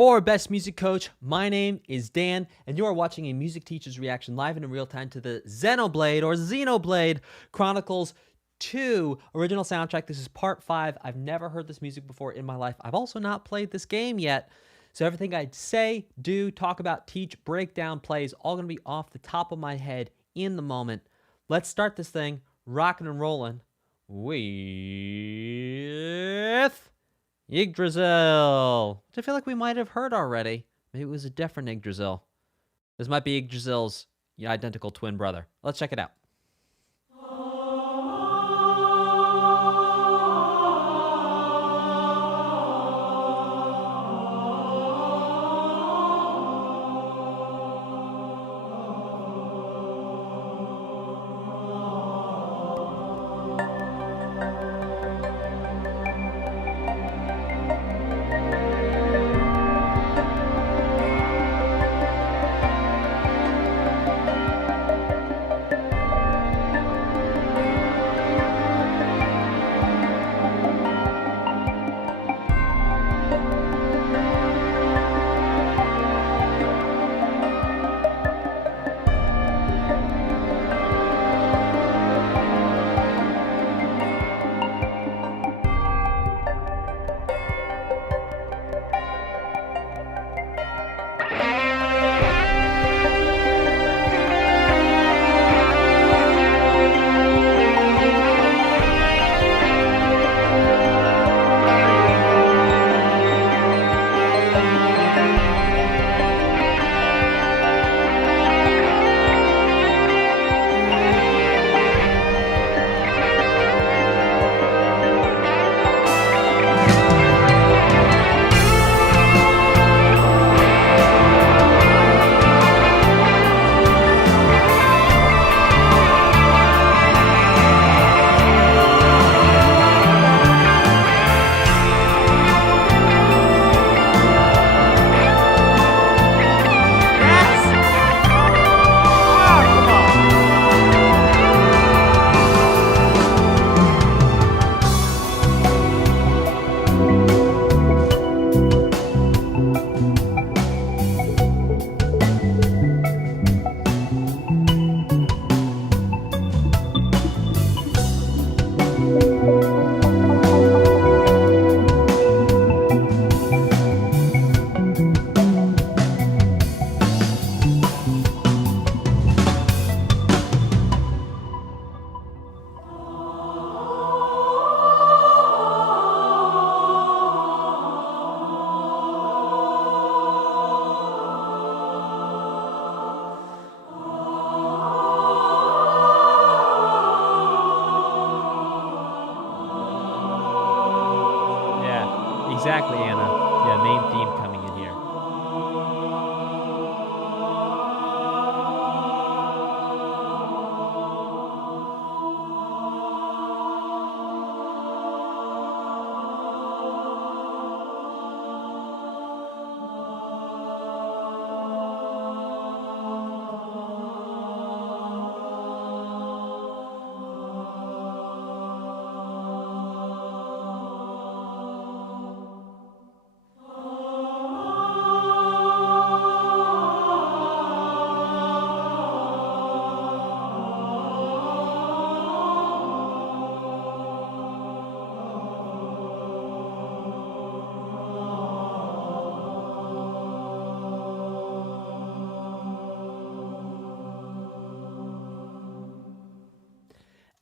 For Best Music Coach, my name is Dan, and you are watching a music teacher's reaction live and in real time to the Xenoblade Chronicles 2 original soundtrack. This is part 5. I've never heard this music before in my life. I've also not played this game yet. So everything I say, do, talk about, teach, break down, play is all going to be off the top of my head in the moment. Let's start this thing rocking and rolling with Yggdrasil, which I feel like we might have heard already. Maybe it was a different Yggdrasil. This might be Yggdrasil's identical twin brother. Let's check it out. Exactly, Anna. Yeah, main theme coming in here.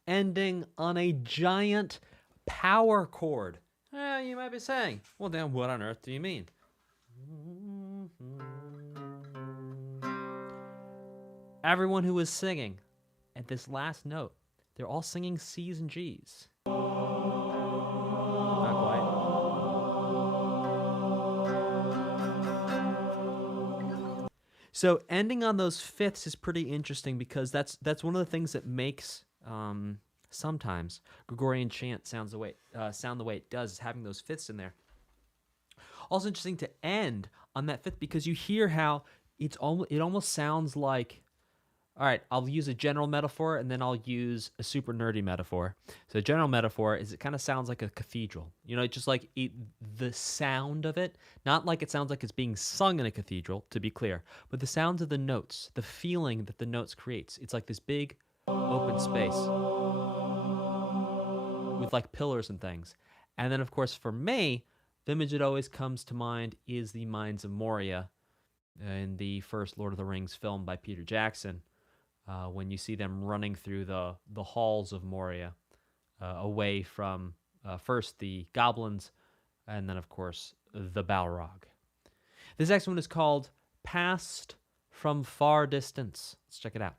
Ending on a giant power chord. You might be saying, well, then what on earth do you mean? Everyone who was singing at this last note, they're all singing C's and G's. Not quite. So ending on those fifths is pretty interesting because that's one of the things that makes sometimes Gregorian chant sound the way it does, is having those fifths in there. Also interesting to end on that fifth because you hear how it almost sounds like All right, I'll use a general metaphor and then I'll use a super nerdy metaphor. So, a general metaphor is it kind of sounds like a cathedral. You know, just like the sound of it, not like it sounds like it's being sung in a cathedral, to be clear, but the sounds of the notes, the feeling that the notes creates. It's like this big open space with like pillars and things. And then, of course, for me, the image that always comes to mind is the Mines of Moria in the first Lord of the Rings film by Peter Jackson. When you see them running through the halls of Moria, away from first the goblins, and then, of course, the Balrog. This next one is called Past from Far Distance. Let's check it out.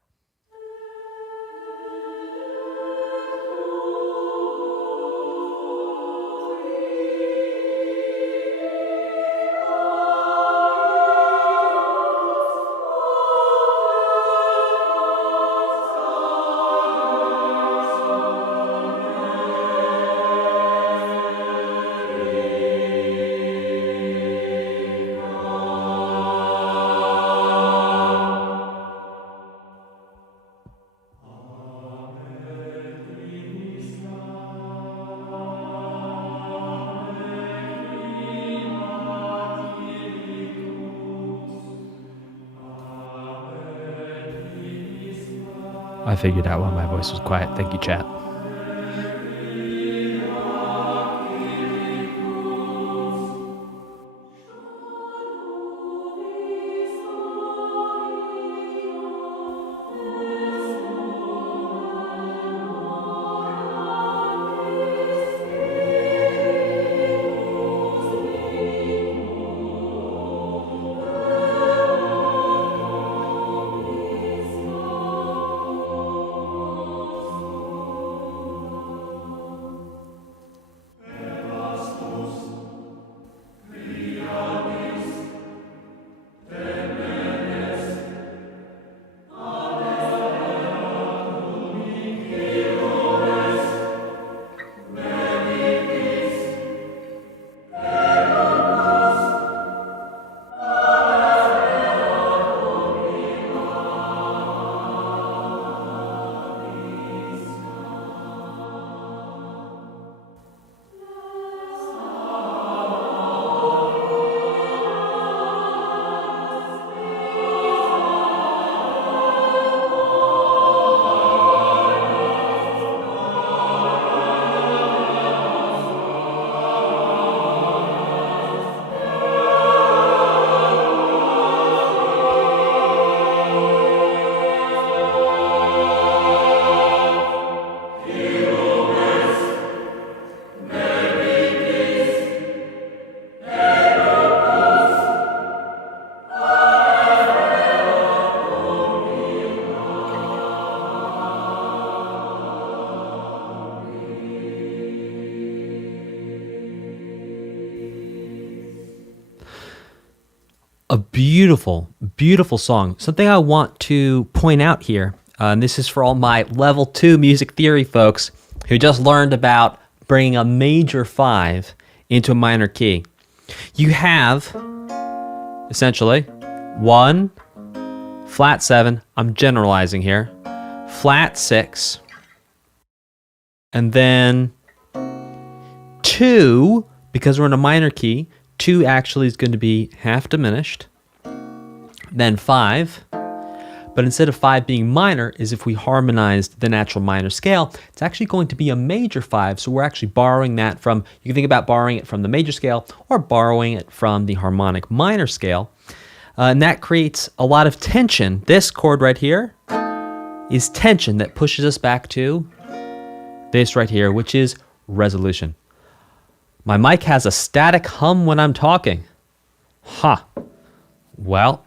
I figured out why my voice was quiet. Thank you, chat. A beautiful, beautiful song. Something I want to point out here, and this is for all my level 2 music theory folks who just learned about bringing a major 5 into a minor key. You have, essentially, 1, flat 7, I'm generalizing here, flat 6, and then 2, because we're in a minor key, 2 actually is going to be half diminished, then 5, but instead of 5 being minor, is if we harmonized the natural minor scale, it's actually going to be a major 5, so we're actually borrowing that from, you can think about borrowing it from the major scale, or borrowing it from the harmonic minor scale, and that creates a lot of tension. This chord right here is tension that pushes us back to this right here, which is resolution. My mic has a static hum when I'm talking. Well,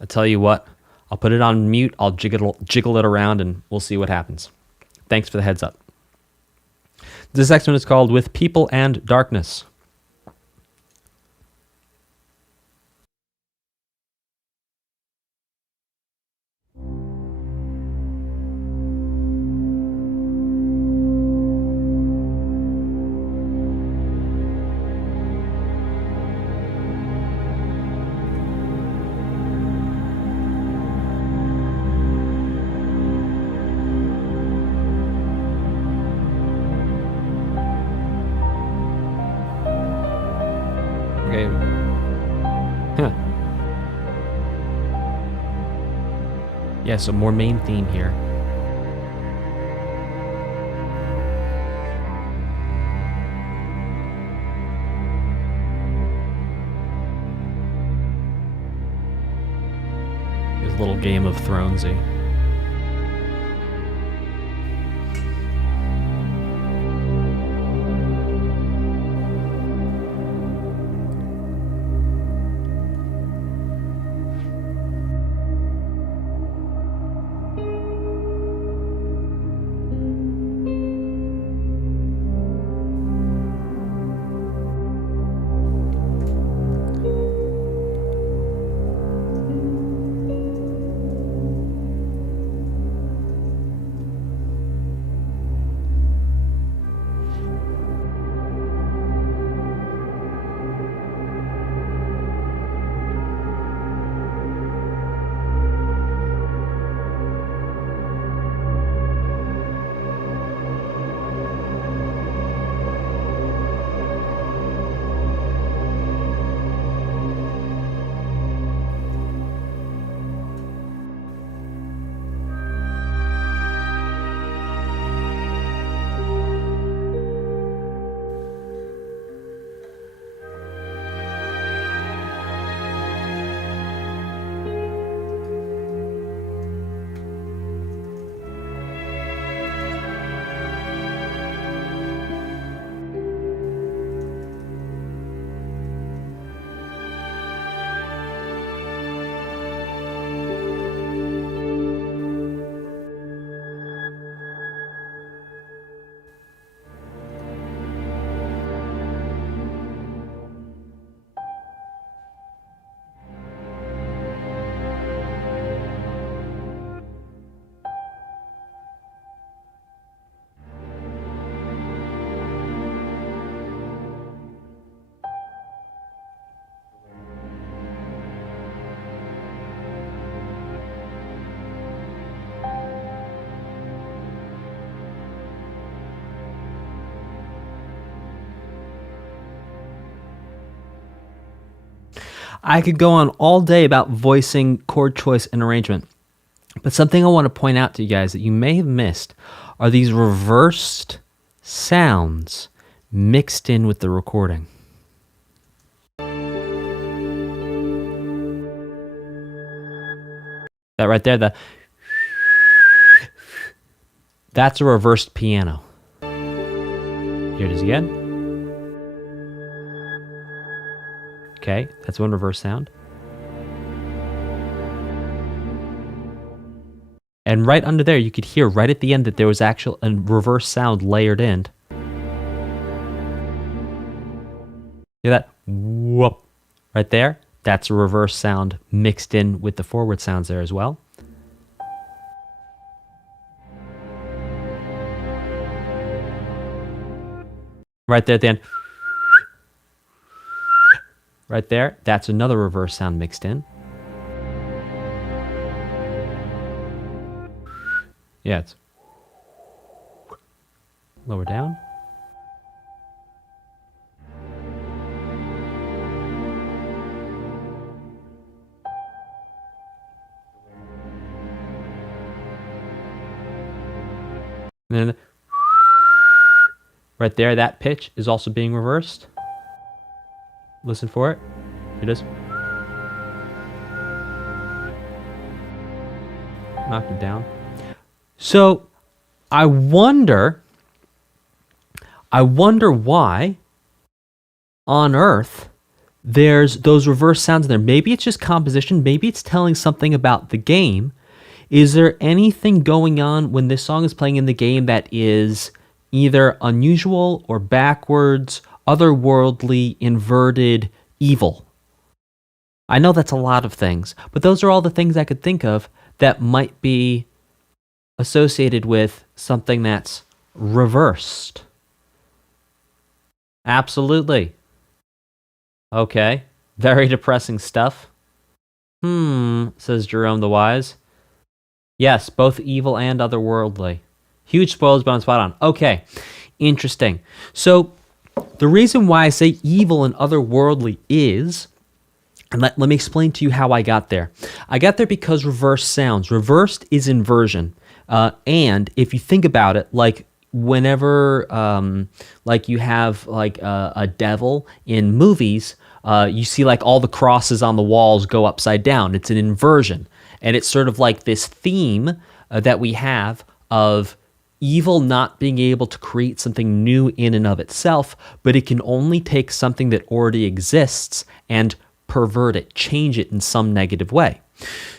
I'll tell you what. I'll put it on mute. I'll jiggle it around, and we'll see what happens. Thanks for the heads up. This next one is called With People and Darkness. Okay. Huh. Yeah, so more main theme here. It's a little Game of Thronesy. I could go on all day about voicing, chord choice, and arrangement. But something I want to point out to you guys that you may have missed are these reversed sounds mixed in with the recording. That right there, that's a reversed piano. Here it is again. Okay, that's one reverse sound. And right under there, you could hear right at the end that there was actual a reverse sound layered in. Hear that? Whoop. Right there? That's a reverse sound mixed in with the forward sounds there as well. Right there at the end. Right there, that's another reverse sound mixed in. Yeah, it's lower down. And then right there, that pitch is also being reversed. Listen for it. Here it is. Knocked it down. So I wonder why on earth there's those reverse sounds in there. Maybe it's just composition. Maybe it's telling something about the game. Is there anything going on when this song is playing in the game that is either unusual or backwards, otherworldly, inverted, evil? I know that's a lot of things, but those are all the things I could think of that might be associated with something that's reversed. Absolutely. Okay. Very depressing stuff. Says Jerome the Wise. Yes, both evil and otherworldly. Huge spoilers, but I'm spot on. Okay. Interesting. So, The reason why I say evil and otherworldly is, and let me explain to you how I got there. I got there because reversed sounds. Reversed is inversion. And if you think about it, like whenever like you have like a devil in movies, you see like all the crosses on the walls go upside down. It's an inversion. And it's sort of like this theme that we have of evil not being able to create something new in and of itself, but it can only take something that already exists and pervert it, change it in some negative way.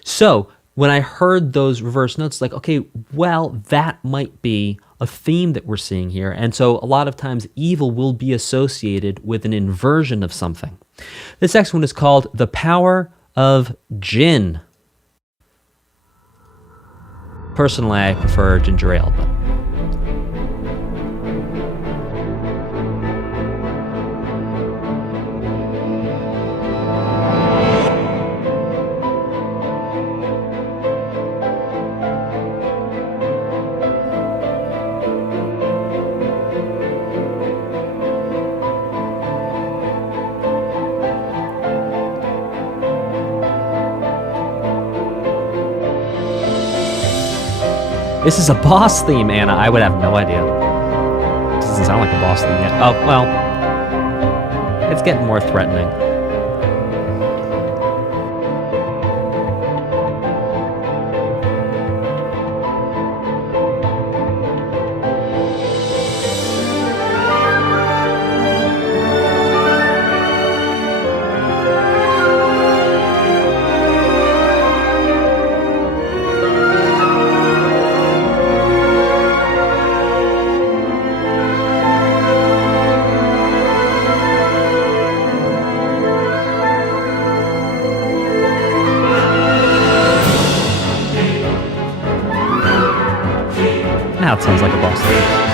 So when I heard those reverse notes, like, okay, well, that might be a theme that we're seeing here. And so a lot of times evil will be associated with an inversion of something. This next one is called The Power of Jin. Personally, I prefer ginger ale, but this is a boss theme, Anna. I would have no idea. It doesn't sound like a boss theme yet. Oh, well, it's getting more threatening. Now it sounds like a boss theme.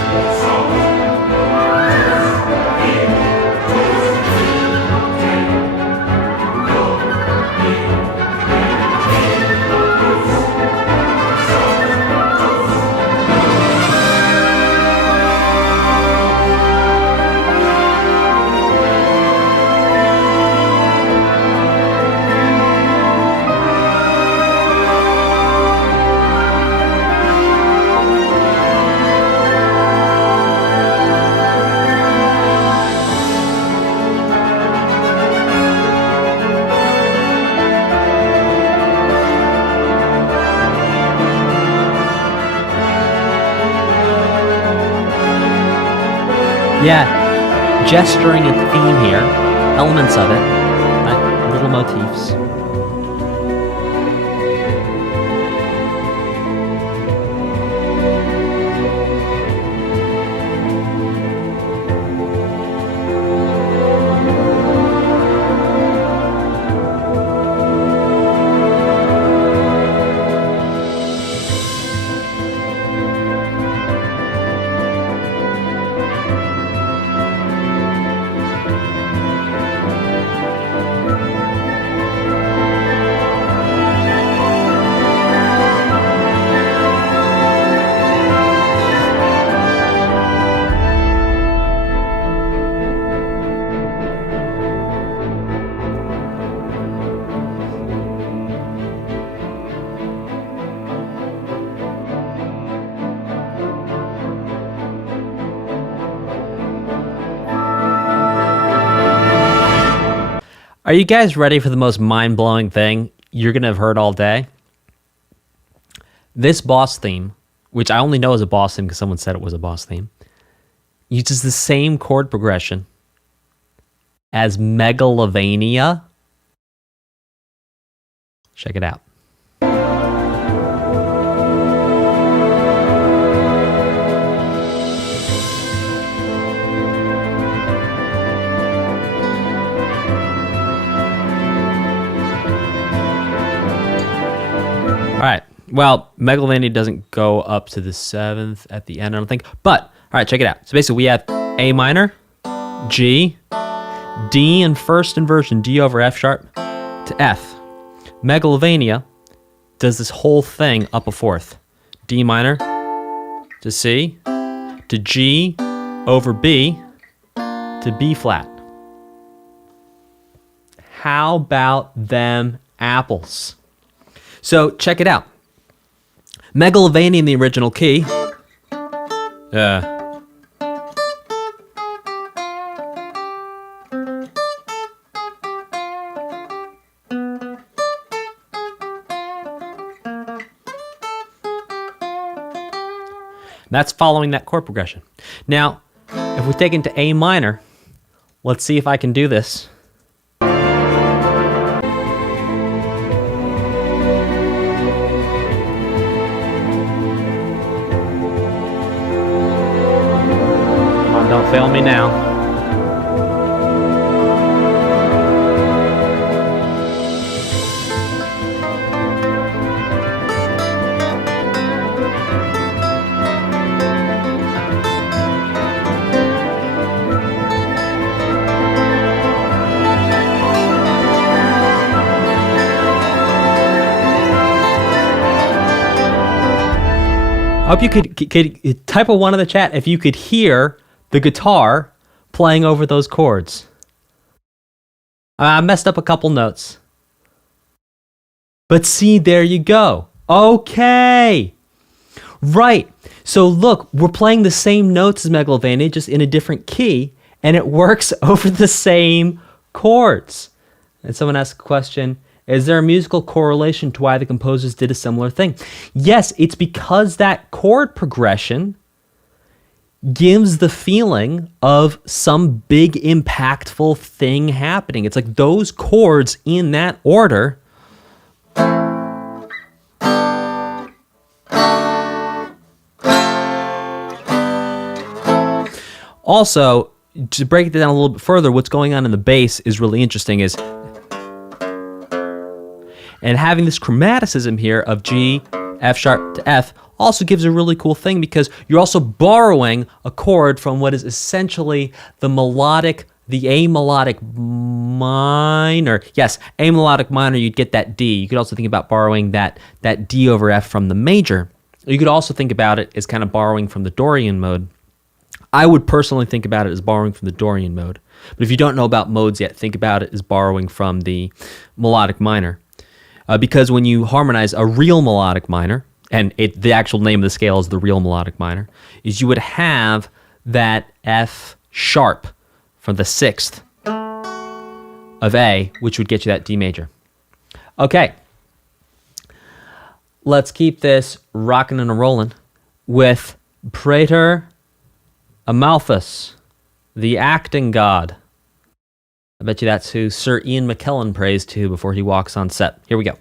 Yeah, gesturing a theme here, elements of it, little motifs. Are you guys ready for the most mind-blowing thing you're going to have heard all day? This boss theme, which I only know is a boss theme because someone said it was a boss theme, uses the same chord progression as Megalovania. Check it out. All right. Well, Megalovania doesn't go up to the 7th at the end, I don't think. But, all right, check it out. So basically, we have A minor, G, D in first inversion, D over F sharp, to F. Megalovania does this whole thing up a fourth. D minor to C, to G over B, to to B flat. How about them apples? So check it out. Megalovania in the original key. That's following that chord progression. Now, if we take it into A minor, let's see if I can do this. Don't fail me now. I hope you could type a 1 in the chat if you could hear the guitar playing over those chords. I messed up a couple notes. But see, there you go. Okay. Right. So look, we're playing the same notes as Megalovania, just in a different key, and it works over the same chords. And someone asked a question, is there a musical correlation to why the composers did a similar thing? Yes, it's because that chord progression gives the feeling of some big impactful thing happening. It's like those chords in that order also, to break it down a little bit further, what's going on in the bass is really interesting. And having this chromaticism here of G, F sharp to F also gives a really cool thing because you're also borrowing a chord from what is essentially the A melodic minor. Yes, A melodic minor, you'd get that D. You could also think about borrowing that D over F from the major. You could also think about it as kind of borrowing from the Dorian mode. I would personally think about it as borrowing from the Dorian mode. But if you don't know about modes yet, think about it as borrowing from the melodic minor. Because when you harmonize a real melodic minor, and the actual name of the scale is the real melodic minor, is you would have that F sharp from the 6th of A, which would get you that D major. Okay. Let's keep this rocking and rolling with Praetor Amalthus, the acting god. I bet you that's who Sir Ian McKellen prays to before he walks on set. Here we go.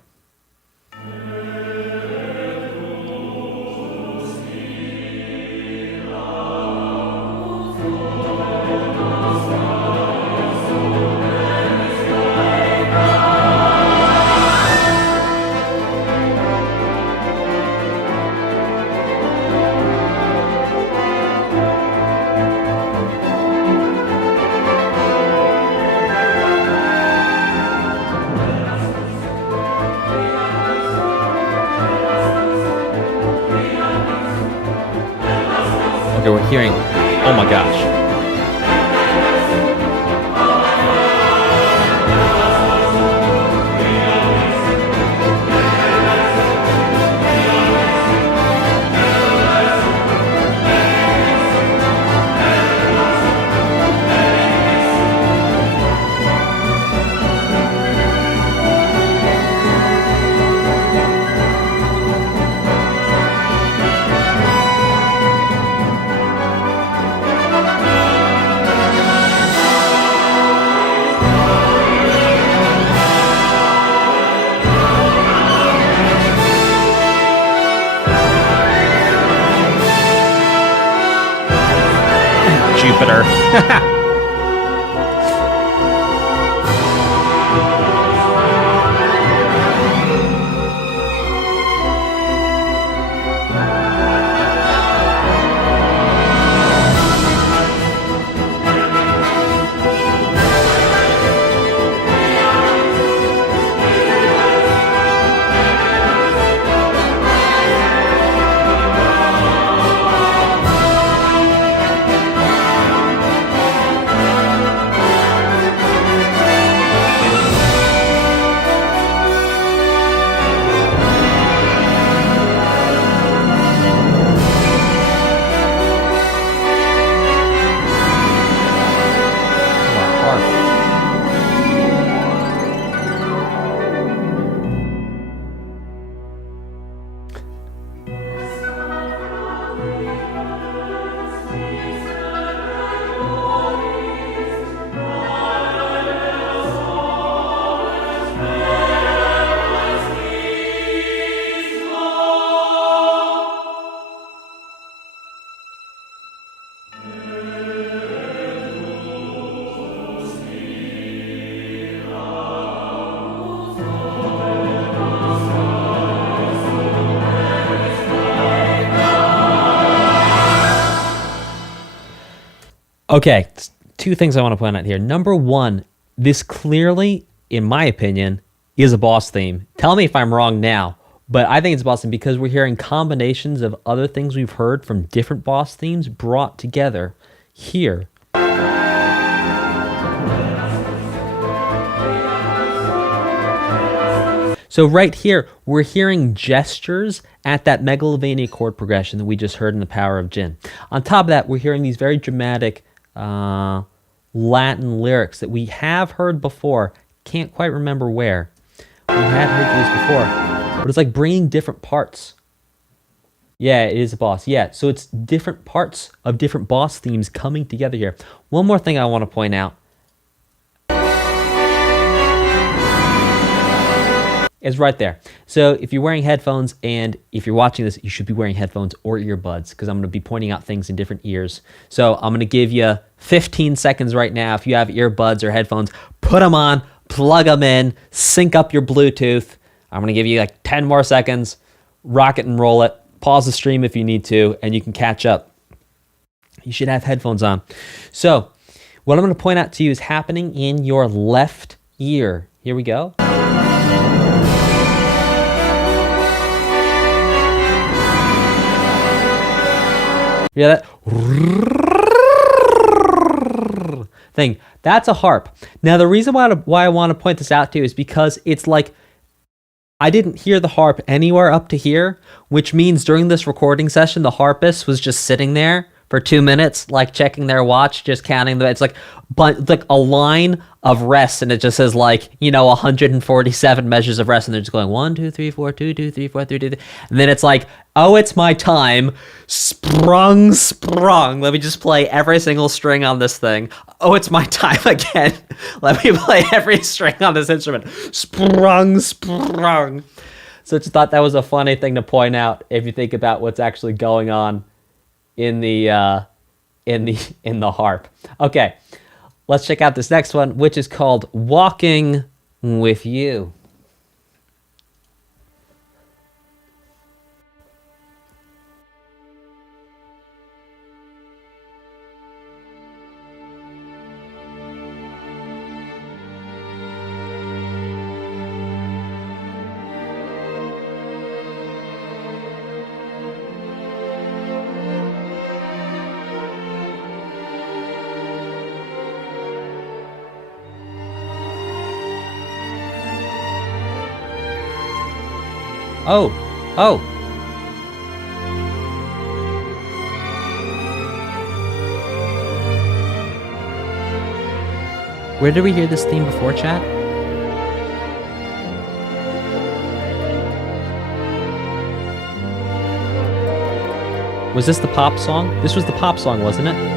Okay, we're hearing, oh my gosh. Jupiter. Okay, two things I want to point out here. Number one, this clearly, in my opinion, is a boss theme. Tell me if I'm wrong now, but I think it's a boss theme because we're hearing combinations of other things we've heard from different boss themes brought together here. So right here, we're hearing gestures at that Megalovania chord progression that we just heard in the Power of Jin. On top of that, we're hearing these very dramatic Latin lyrics that we have heard before. Can't quite remember where. We had heard these before, but it's like bringing different parts. Yeah, it is a boss. Yeah, so it's different parts of different boss themes coming together here. One more thing I want to point out is right there. So if you're wearing headphones, and if you're watching this, you should be wearing headphones or earbuds, because I'm going to be pointing out things in different ears. So I'm going to give you 15 seconds right now. If you have earbuds or headphones, put them on, plug them in, sync up your Bluetooth. I'm going to give you like 10 more seconds, rock it and roll it. Pause the stream if you need to, and you can catch up. You should have headphones on. So what I'm going to point out to you is happening in your left ear. Here we go. You hear that? Thing. That's a harp. Now, the reason why I want to point this out to you is because it's like I didn't hear the harp anywhere up to here, which means during this recording session, the harpist was just sitting there for 2 minutes, like checking their watch, just counting the. It's like a line of rest, and it just says 147 measures of rest, and they're just going 1, 2, 3, 4, 2, 2, 3, 4, 3, 2, 3. And then it's like, oh, it's my time. Sprung. Let me just play every single string on this thing. Oh, it's my time again. Let me play every string on this instrument. Sprung. So I just thought that was a funny thing to point out if you think about what's actually going on in the harp. Okay, let's check out this next one, which is called Walking with You. Oh. Where did we hear this theme before, chat? Was this the pop song? This was the pop song, wasn't it?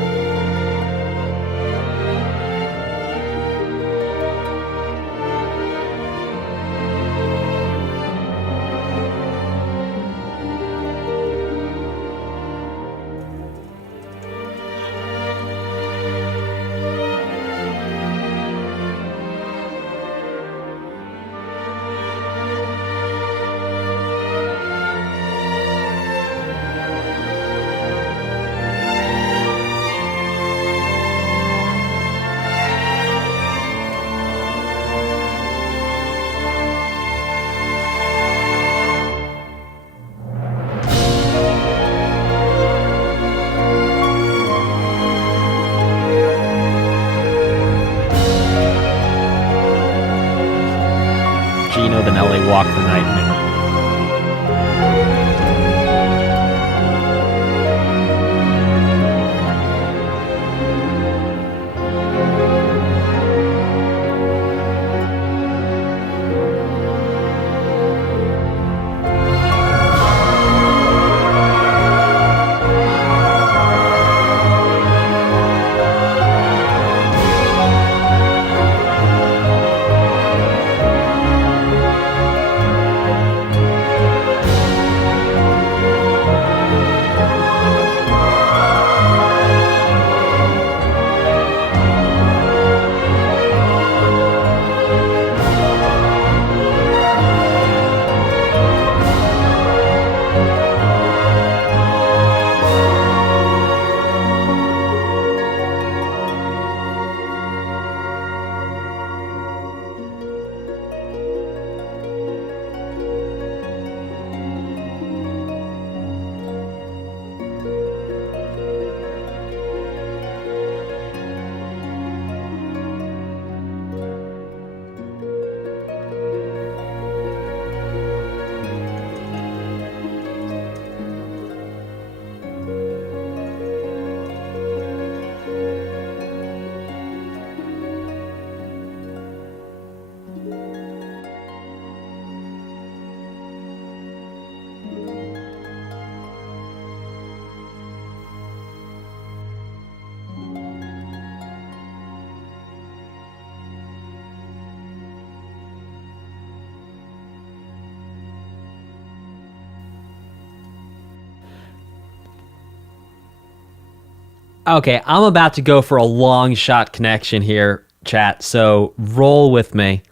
Okay, I'm about to go for a long shot connection here, chat, so roll with me.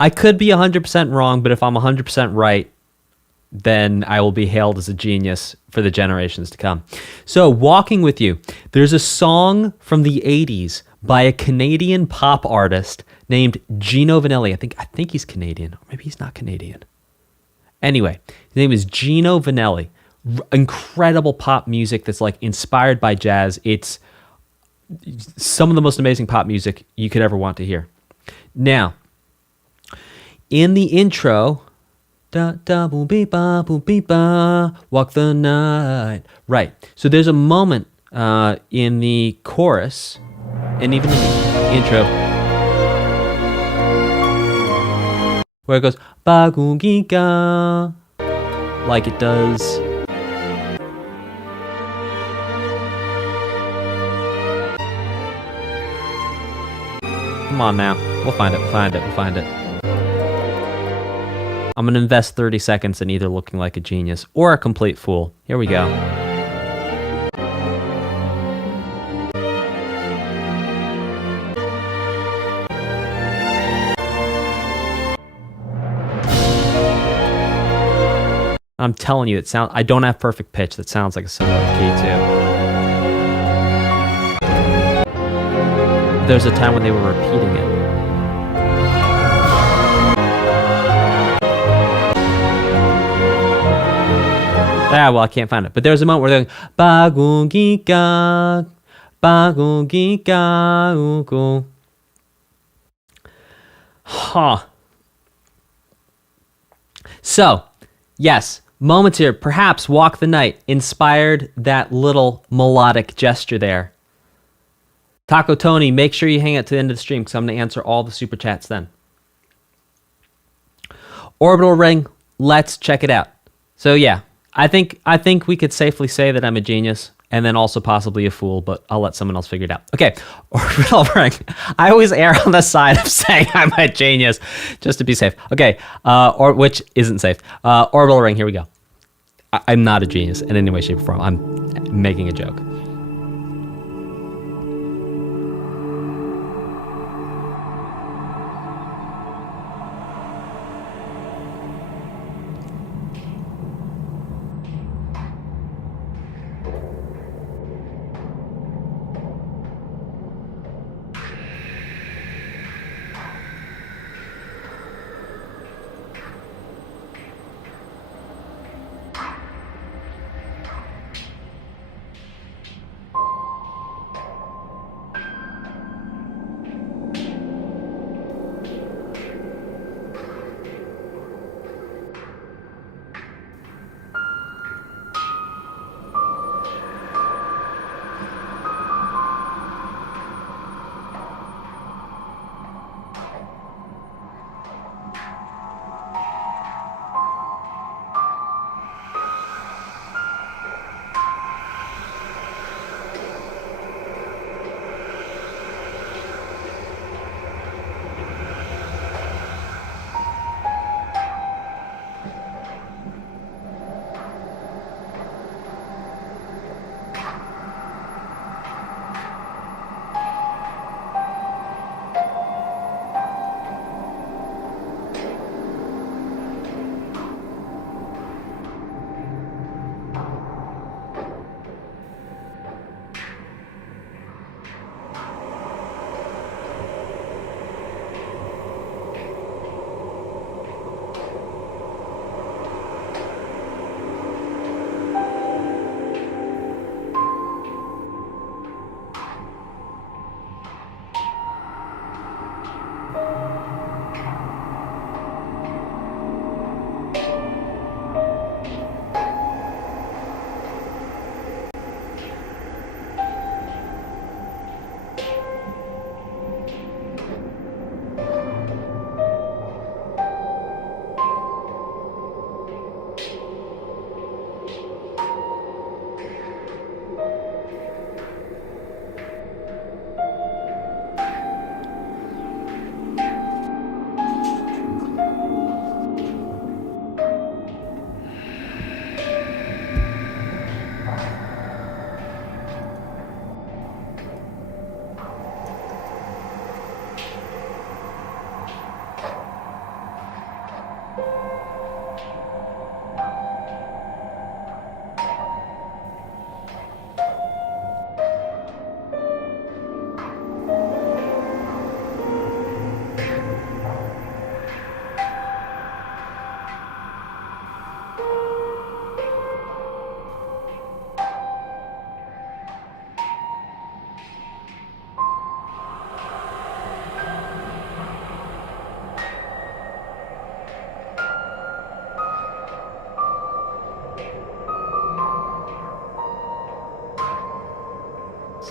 I could be 100% wrong, but if I'm 100% right, then I will be hailed as a genius for the generations to come. So, walking with you, there's a song from the 80s by a Canadian pop artist named Gino Vanelli. I think he's Canadian, or maybe he's not Canadian. Anyway, his name is Gino Vanelli. Incredible pop music that's like inspired by jazz. It's some of the most amazing pop music you could ever want to hear. Now, in the intro, da da boom beep ba boom beep ba, walk the night. Right. So there's a moment in the chorus and even in the intro where it goes ba-gu-gi-ga, like it does. Come on now. We'll find it. I'm going to invest 30 seconds in either looking like a genius or a complete fool. Here we go. I'm telling you, I don't have perfect pitch. That sounds like a similar key too. There's a time when they were repeating it. Well, I can't find it. But there's a moment where they're going, ba-gu-gi-ga, ba-gu-gi-ga, ooh-gu. Huh. So, yes, moments here. Perhaps Walk the Night inspired that little melodic gesture there. Taco Tony, make sure you hang out to the end of the stream because I'm going to answer all the super chats then. Orbital Ring, let's check it out. So yeah, I think we could safely say that I'm a genius and then also possibly a fool, but I'll let someone else figure it out. Okay, Orbital Ring. I always err on the side of saying I'm a genius just to be safe. Okay, which isn't safe. Orbital Ring, here we go. I'm not a genius in any way, shape, or form. I'm making a joke.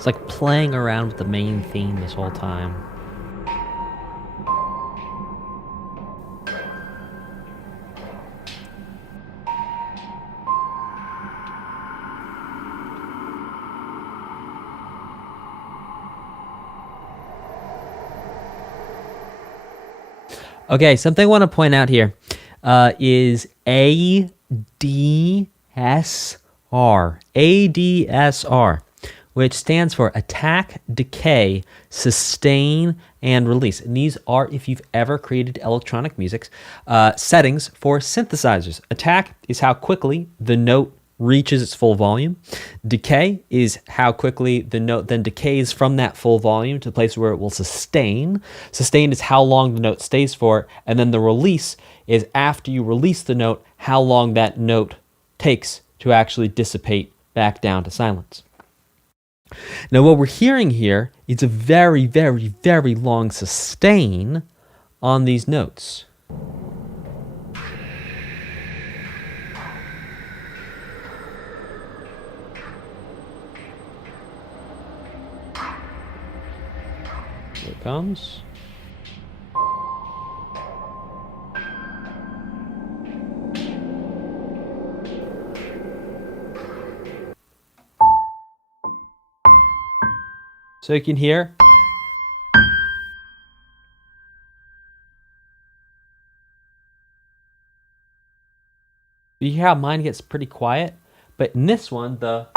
It's like playing around with the main theme this whole time. Okay, something I want to point out here is ADSR. ADSR, which stands for Attack, Decay, Sustain, and Release. And these are, if you've ever created electronic music, settings for synthesizers. Attack is how quickly the note reaches its full volume. Decay is how quickly the note then decays from that full volume to the place where it will sustain. Sustain is how long the note stays for. And then the release is after you release the note, how long that note takes to actually dissipate back down to silence. Now what we're hearing here is a very, very, very long sustain on these notes. Here it comes. So you can hear. You hear how mine gets pretty quiet, but in this one, the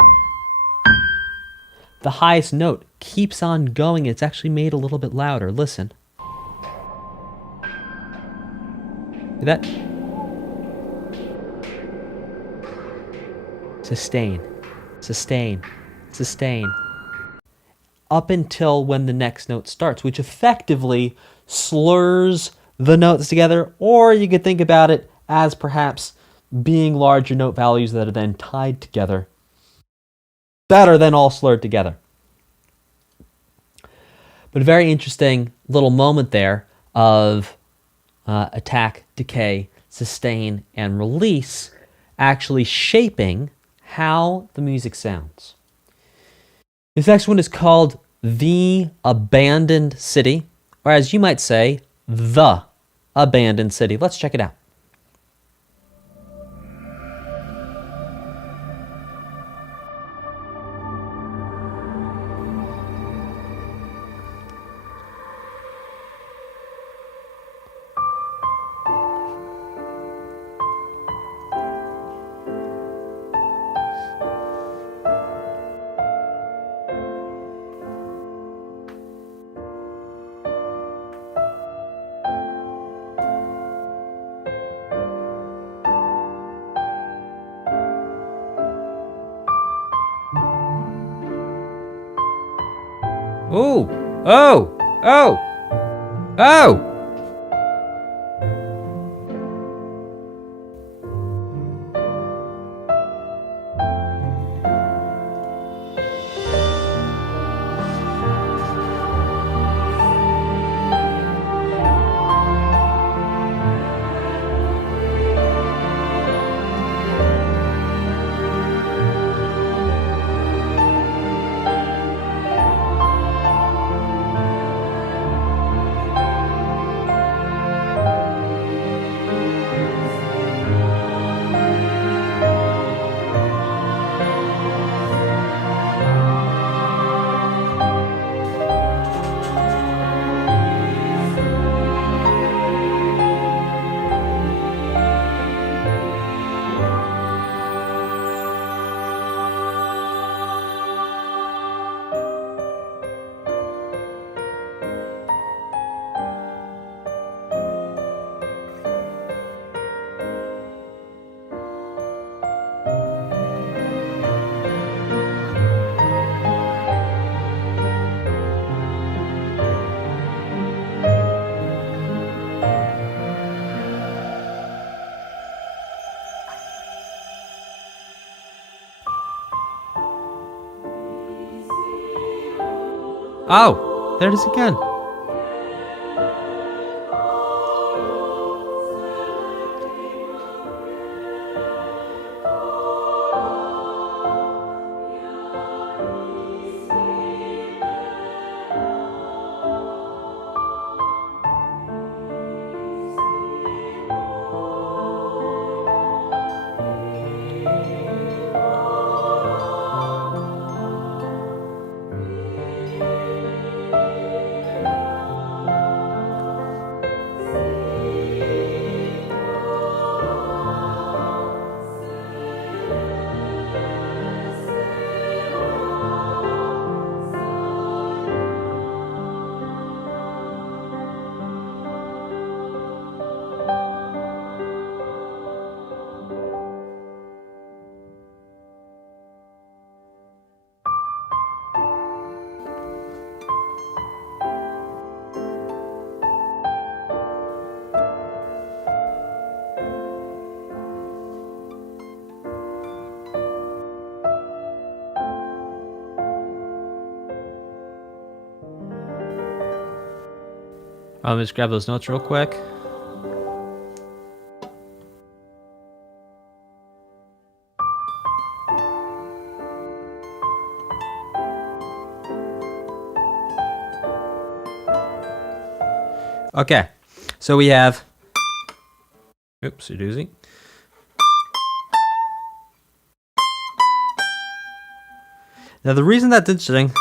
highest note keeps on going. It's actually made a little bit louder. Listen. Hear that? Sustain, sustain, sustain. Up until when the next note starts, which effectively slurs the notes together, or you could think about it as perhaps being larger note values that are then tied together, that are then all slurred together. But a very interesting little moment there of attack, decay, sustain, and release actually shaping how the music sounds. This next one is called The Abandoned City, or as you might say, The Abandoned City. Let's check it out. Oh, oh, oh, oh! Oh, there it is again. Let me just grab those notes real quick. Okay, so we have, oops, a doozy. Now the reason that's interesting,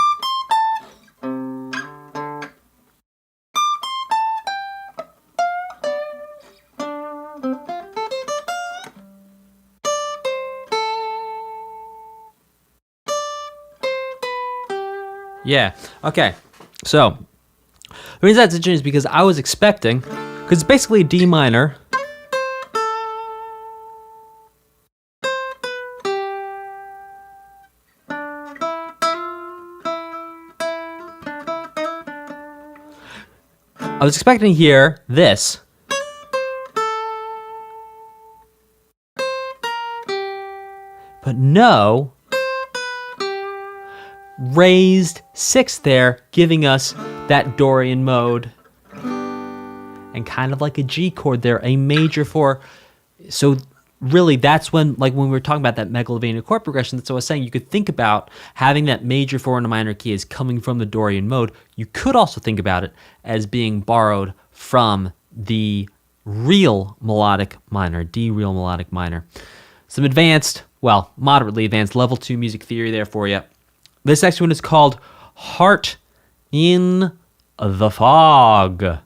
yeah, okay, so the reason that's interesting is because I was expecting, because it's basically a D minor. I was expecting to hear this. But no, raised sixth there, giving us that Dorian mode. And kind of like a G chord there, a major 4. So really that's when, like when we were talking about that Megalovania chord progression, that's what I was saying. You could think about having that major 4 in a minor key as coming from the Dorian mode. You could also think about it as being borrowed from the real melodic minor, D real melodic minor. Some advanced, well, moderately advanced level 2 music theory there for you. This next one is called Heart in the Fog.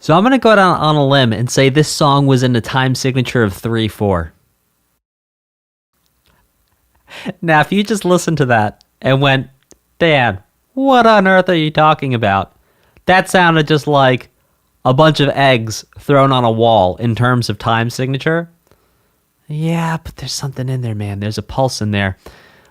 So I'm going to go out on a limb and say this song was in the time signature of 3/4. Now, if you just listened to that and went, Dan, what on earth are you talking about? That sounded just like a bunch of eggs thrown on a wall in terms of time signature. Yeah, but there's something in there, man. There's a pulse in there.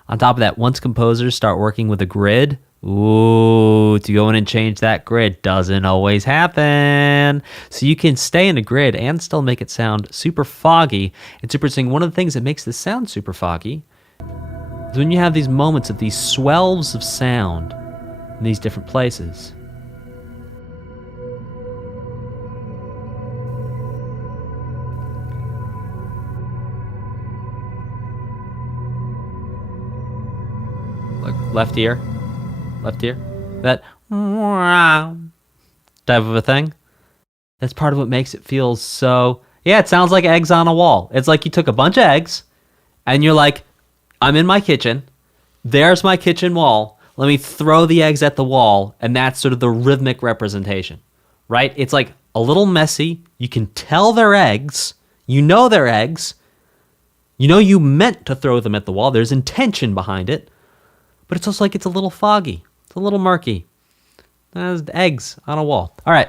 On top of that, once composers start working with a grid, ooh, to go in and change that grid doesn't always happen. So you can stay in a grid and still make it sound super foggy. And super interesting, one of the things that makes this sound super foggy is when you have these moments of these swells of sound in these different places. Look, left ear. That type of a thing. That's part of what makes it feel so... Yeah, it sounds like eggs on a wall. It's like you took a bunch of eggs, and you're like, I'm in my kitchen. There's my kitchen wall. Let me throw the eggs at the wall, and that's sort of the rhythmic representation, right? It's like a little messy. You can tell they're eggs. You know they're eggs. You know you meant to throw them at the wall. There's intention behind it. But it's also like it's a little foggy. It's a little murky. There's eggs on a wall. All right.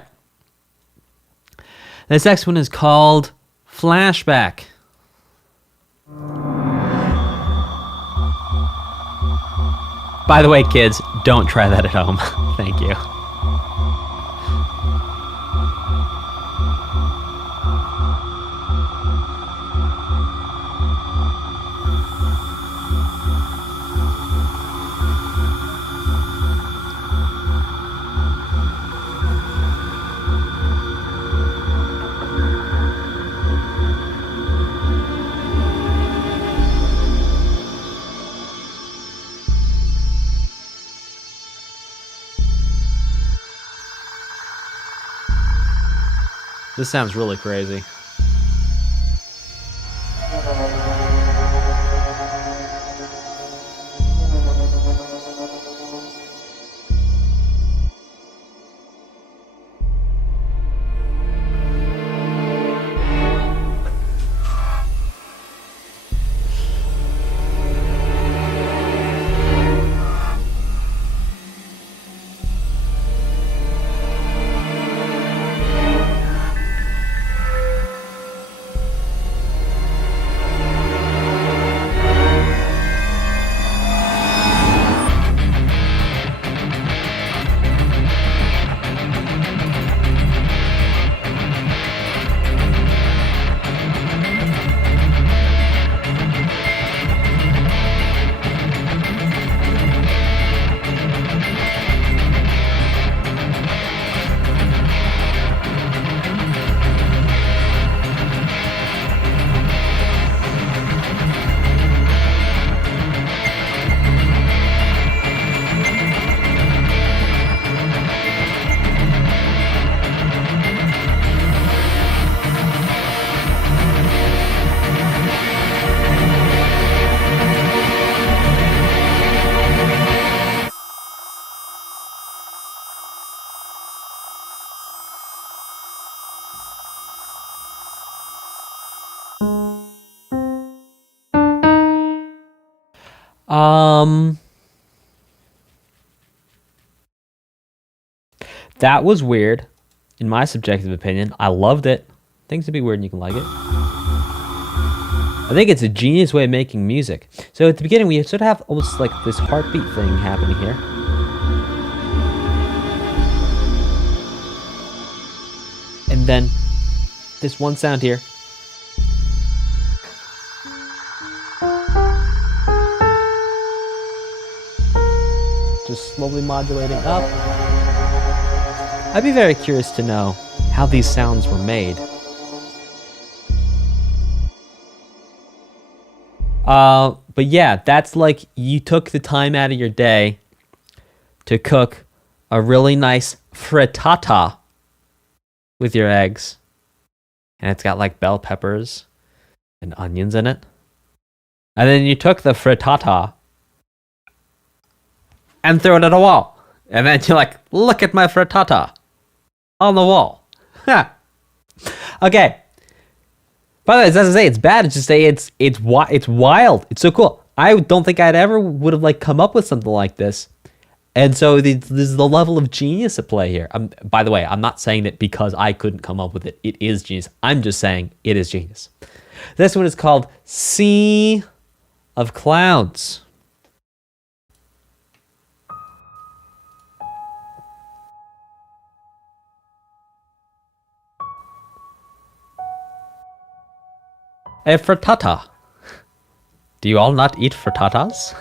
This next one is called Flashback. By the way, kids, don't try that at home. Thank you. This sounds really crazy. That was weird, in my subjective opinion. I loved it. Things to be weird and you can like it. I think it's a genius way of making music. So at the beginning, we sort of have almost like this heartbeat thing happening here. And then this one sound here. Just slowly modulating up. I'd be very curious to know how these sounds were made. But yeah, that's like you took the time out of your day to cook a really nice frittata with your eggs. And it's got like bell peppers and onions in it. And then you took the frittata and threw it at a wall. And then you're like, look at my frittata on the wall. Okay. By the way, it doesn't say it's bad. It's just say it's wild. It's so cool. I don't think I'd ever would have like come up with something like this. And so this is the level of genius at play here. By the way, I'm not saying that because I couldn't come up with it, it is genius. I'm just saying it is genius. This one is called Sea of Clouds. A frittata. Do you all not eat frittatas?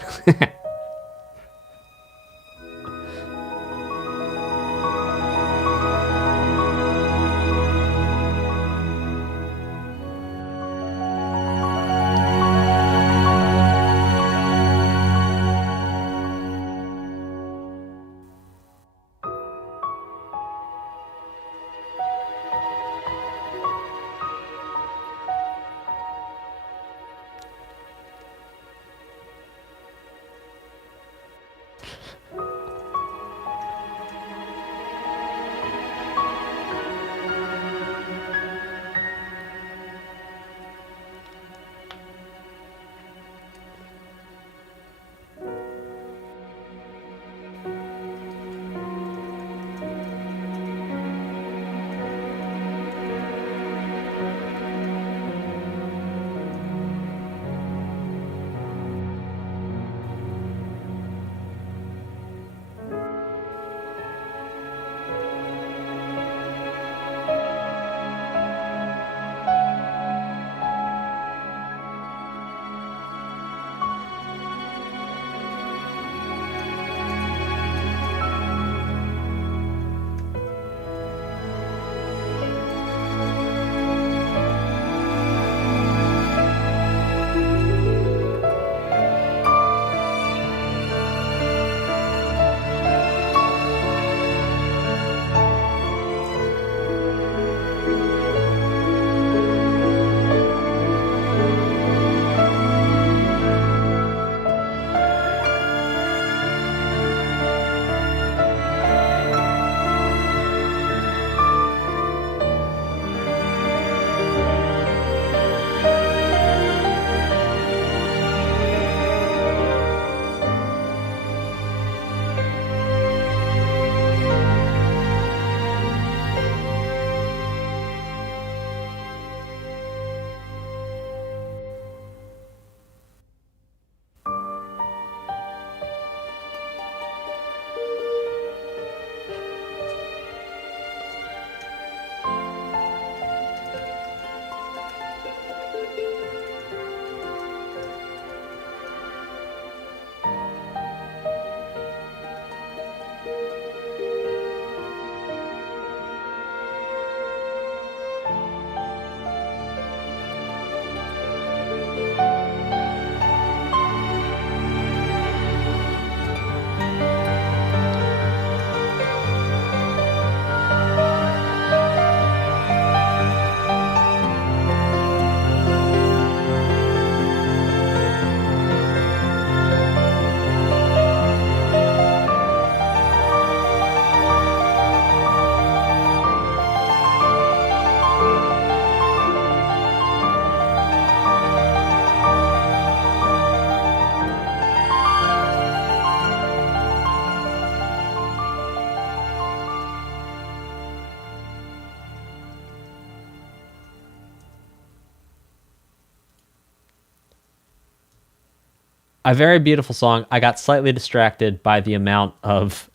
A very beautiful song. I got slightly distracted by the amount of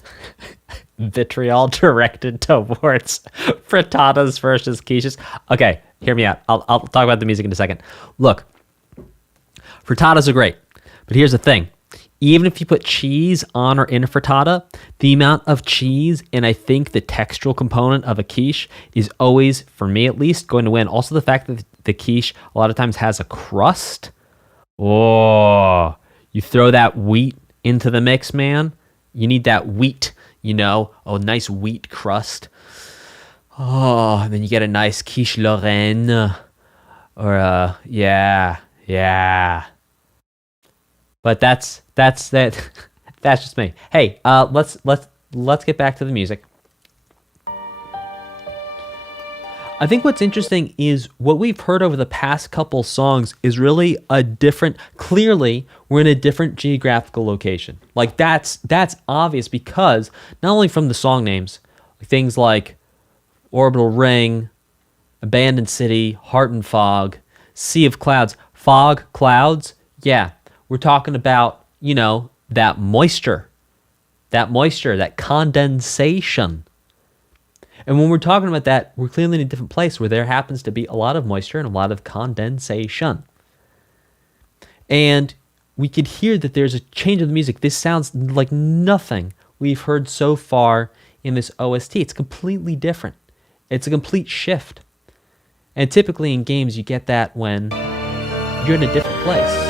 vitriol directed towards frittatas versus quiches. Okay, hear me out. I'll talk about the music in a second. Look, frittatas are great, but here's the thing. Even if you put cheese on or in a frittata, the amount of cheese and I think the textural component of a quiche is always, for me at least, going to win. Also, the fact that the quiche a lot of times has a crust. Oh, you throw that wheat into the mix, man. You need that wheat, a nice wheat crust. Oh, and then you get a nice quiche Lorraine. Or, yeah. But that's that. That's just me. Hey, let's get back to the music. I think what's interesting is what we've heard over the past couple songs is really a different, clearly we're in a different geographical location. Like that's obvious because not only from the song names, things like Orbital Ring, Abandoned City, Heart and Fog, Sea of Clouds, Fog, Clouds, yeah, we're talking about, you know, that moisture, that condensation. And when we're talking about that, we're clearly in a different place where there happens to be a lot of moisture and a lot of condensation. And we could hear that there's a change of the music. This sounds like nothing we've heard so far in this OST. It's completely different. It's a complete shift. And typically in games, you get that when you're in a different place.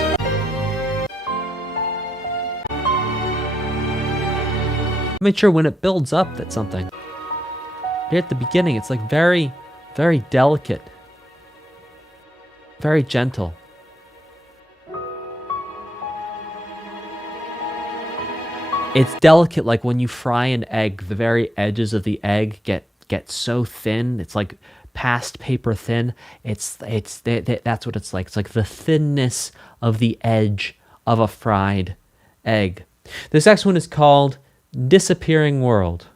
I'm not sure when it builds up that something. Here at the beginning, it's like very, very delicate, very gentle. It's delicate, like when you fry an egg, the very edges of the egg get so thin. It's like past paper thin. That's what it's like. It's like the thinness of the edge of a fried egg. This next one is called Disappearing World.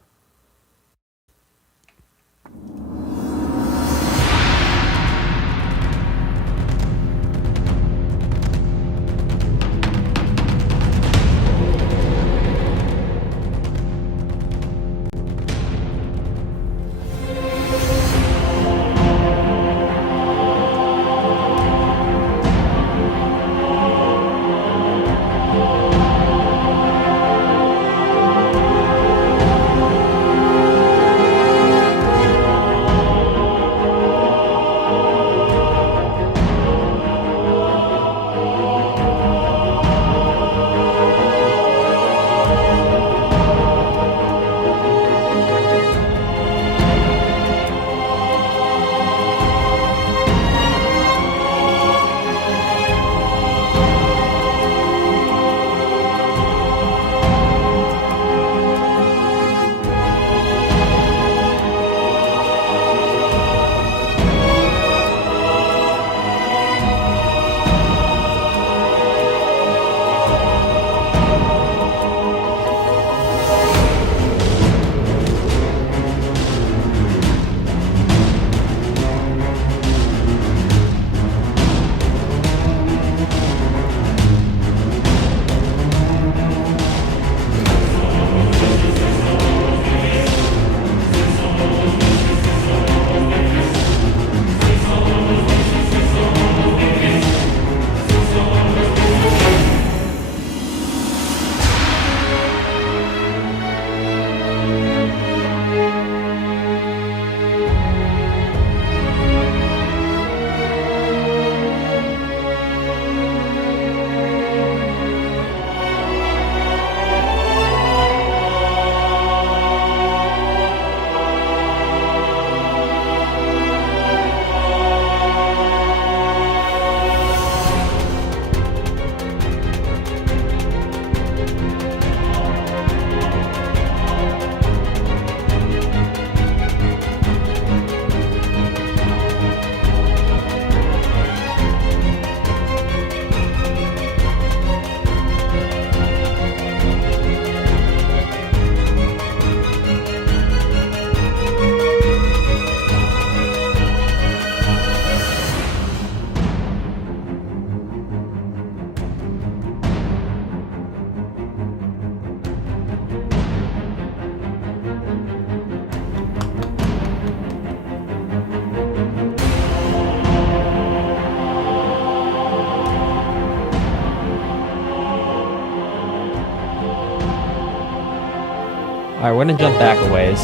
All right, we're gonna jump back a ways.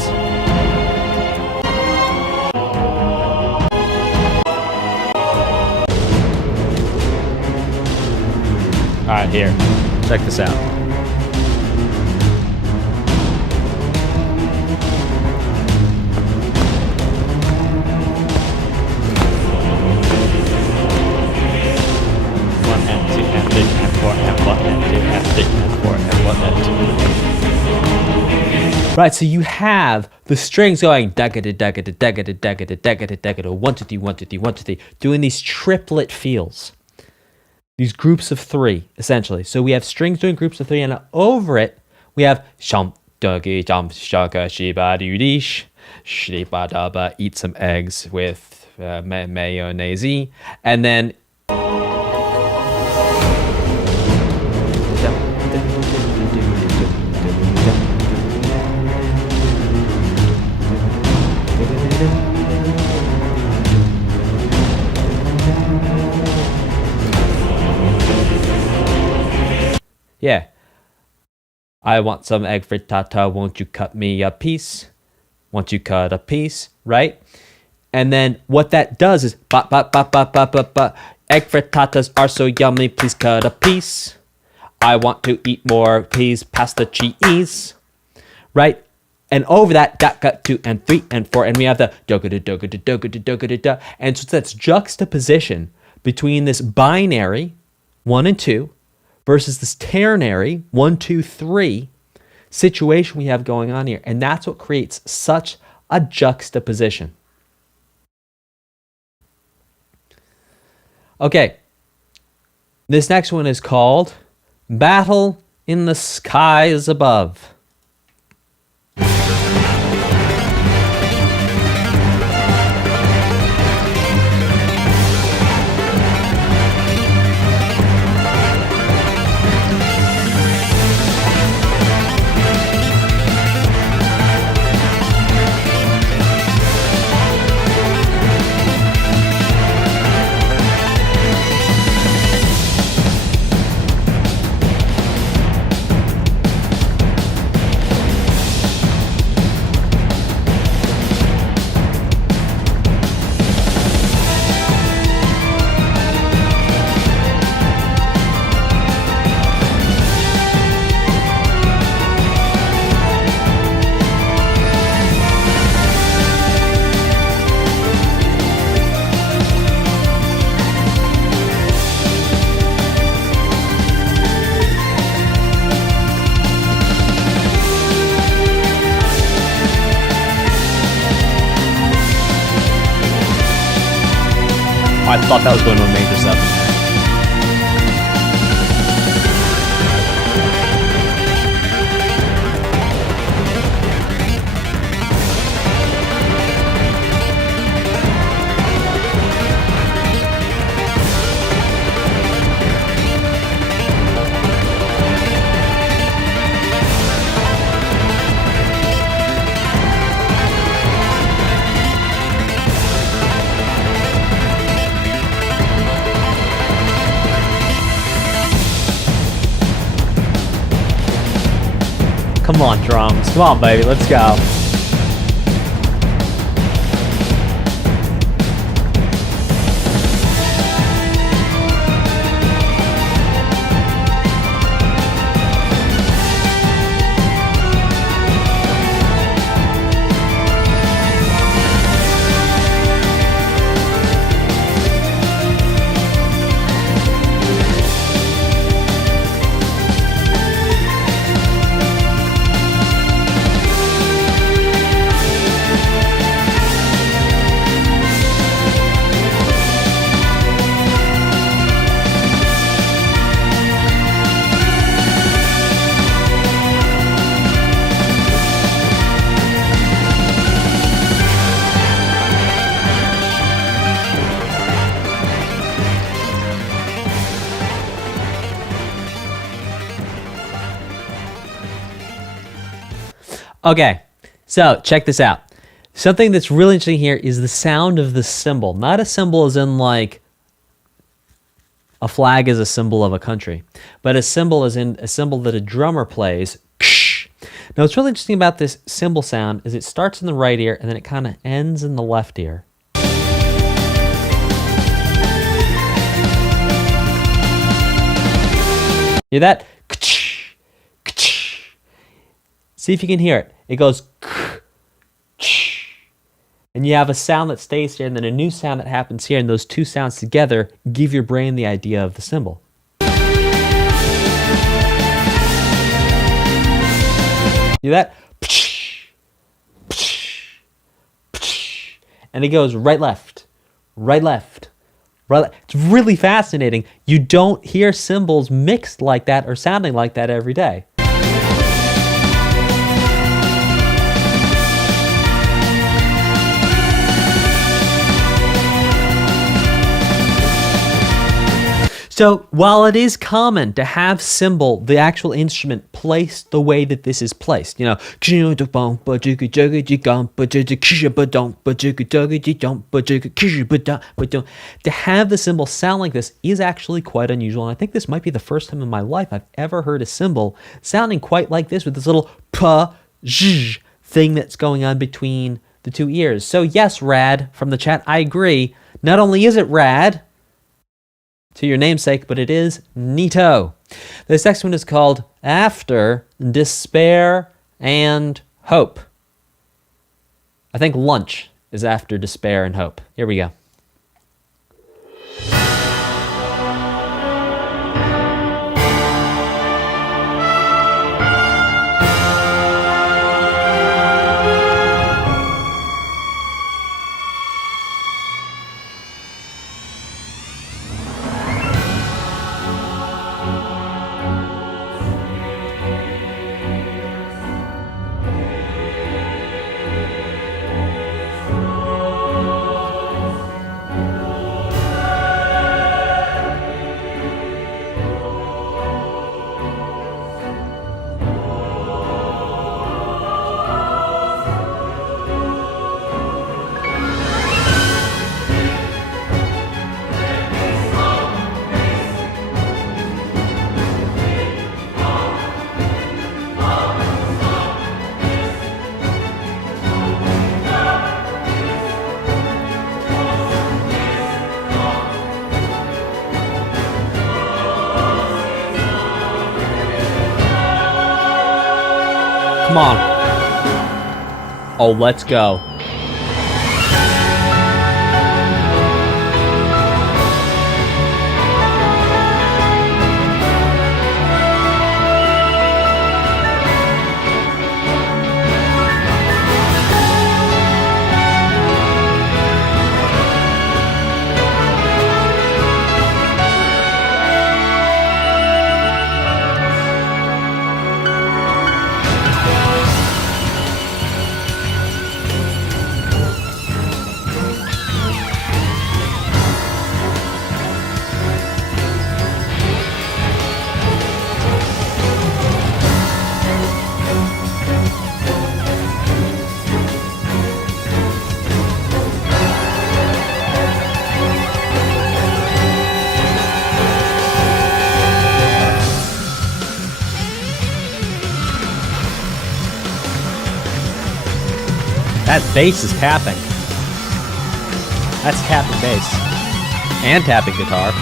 All right, here, check this out. right? So you have the strings going da-ga-da, da-ga-da, da-ga-da, da-ga-da, da-ga-da, da-ga-da, 1, 2, 3, 1, 2, 3, 1, 2, 3, doing these triplet feels, these groups of 3, essentially. So we have strings doing groups of 3, and over it, we have sham, duggy, jump, shaka, shiba, dudish, shriba, daba, eat some eggs with mayonnaise, and then yeah. I want some egg frittata. Won't you cut me a piece? Won't you cut a piece? Right? And then what that does is ba ba ba ba ba ba ba. Egg frittatas are so yummy. Please cut a piece. I want to eat more. Please pass the cheese. Right? And over that, got 2 and 3 and 4, and we have the doga da doga da doga da doga da da. And so that's juxtaposition between this binary 1 and 2 versus this ternary 1, 2, 3 situation we have going on here. And that's what creates such a juxtaposition. Okay, this next one is called Battle in the Skies Above. I thought that was going to a major 7. Come on, drums. Come on, baby. Let's go. Okay, so check this out. Something that's really interesting here is the sound of the cymbal. Not a cymbal as in like a flag is a symbol of a country, but a cymbal as in a cymbal that a drummer plays. Now, what's really interesting about this cymbal sound is it starts in the right ear and then it kind of ends in the left ear. Hear that? See if you can hear it. It goes, and you have a sound that stays here and then a new sound that happens here, and those two sounds together give your brain the idea of the cymbal. Hear that? and it goes right, left, right, left, right. It's really fascinating. You don't hear cymbals mixed like that or sounding like that every day. So while it is common to have cymbal, the actual instrument, placed the way that this is placed, you know, to have the cymbal sound like this is actually quite unusual. And I think this might be the first time in my life I've ever heard a cymbal sounding quite like this with this little pa-zh thing that's going on between the two ears. So yes, Rad from the chat, I agree. Not only is it rad, to your namesake, but it is neato. This next one is called After Despair and Hope. I think lunch is after despair and hope. Here we go. Come on. Oh, let's go. That bass is tapping. That's tapping bass. And tapping guitar.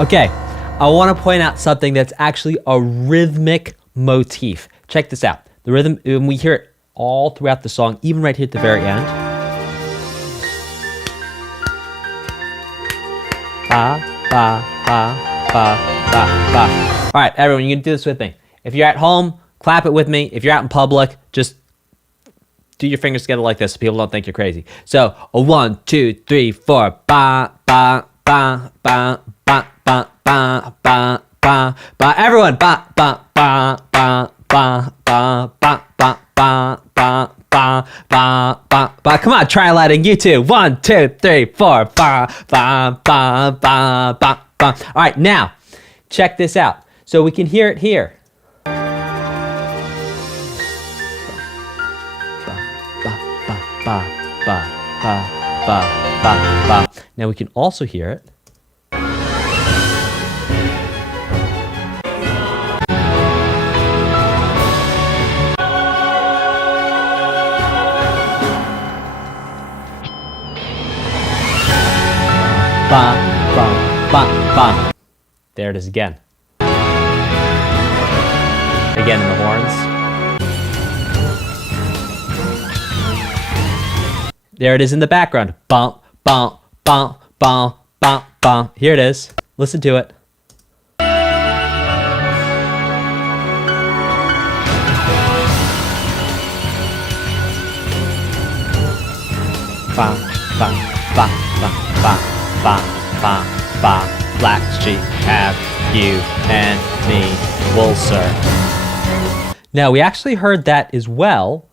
Okay, I want to point out something that's actually a rhythmic motif. Check this out. The rhythm, when we hear it all throughout the song, even right here at the very end. Ba, ba, ba, ba, ba, ba. All right, everyone, you can do this with me. If you're at home, clap it with me. If you're out in public, just do your fingers together like this so people don't think you're crazy. So, a 1, 2, 3, 4. Ba, ba, ba, ba, ba, ba, ba, ba, ba, ba. Everyone, ba, ba, ba, ba, ba ba ba ba ba ba ba ba ba ba. Come on, try lighting. You two. 1, 2, 3, 4. Ba ba ba ba ba ba. All right, now check this out. So we can hear it here. Ba ba ba ba ba ba ba ba ba. Now we can also hear it. Ba, ba, ba, ba. There it is again. Again in the horns. There it is in the background. Bump, bump, bump, bump, bump, bump. Here it is. Listen to it. Ba, ba, ba, ba, ba. Ba, ba, ba, black sheep, have you and me, wool, sir. Now, we actually heard that as well.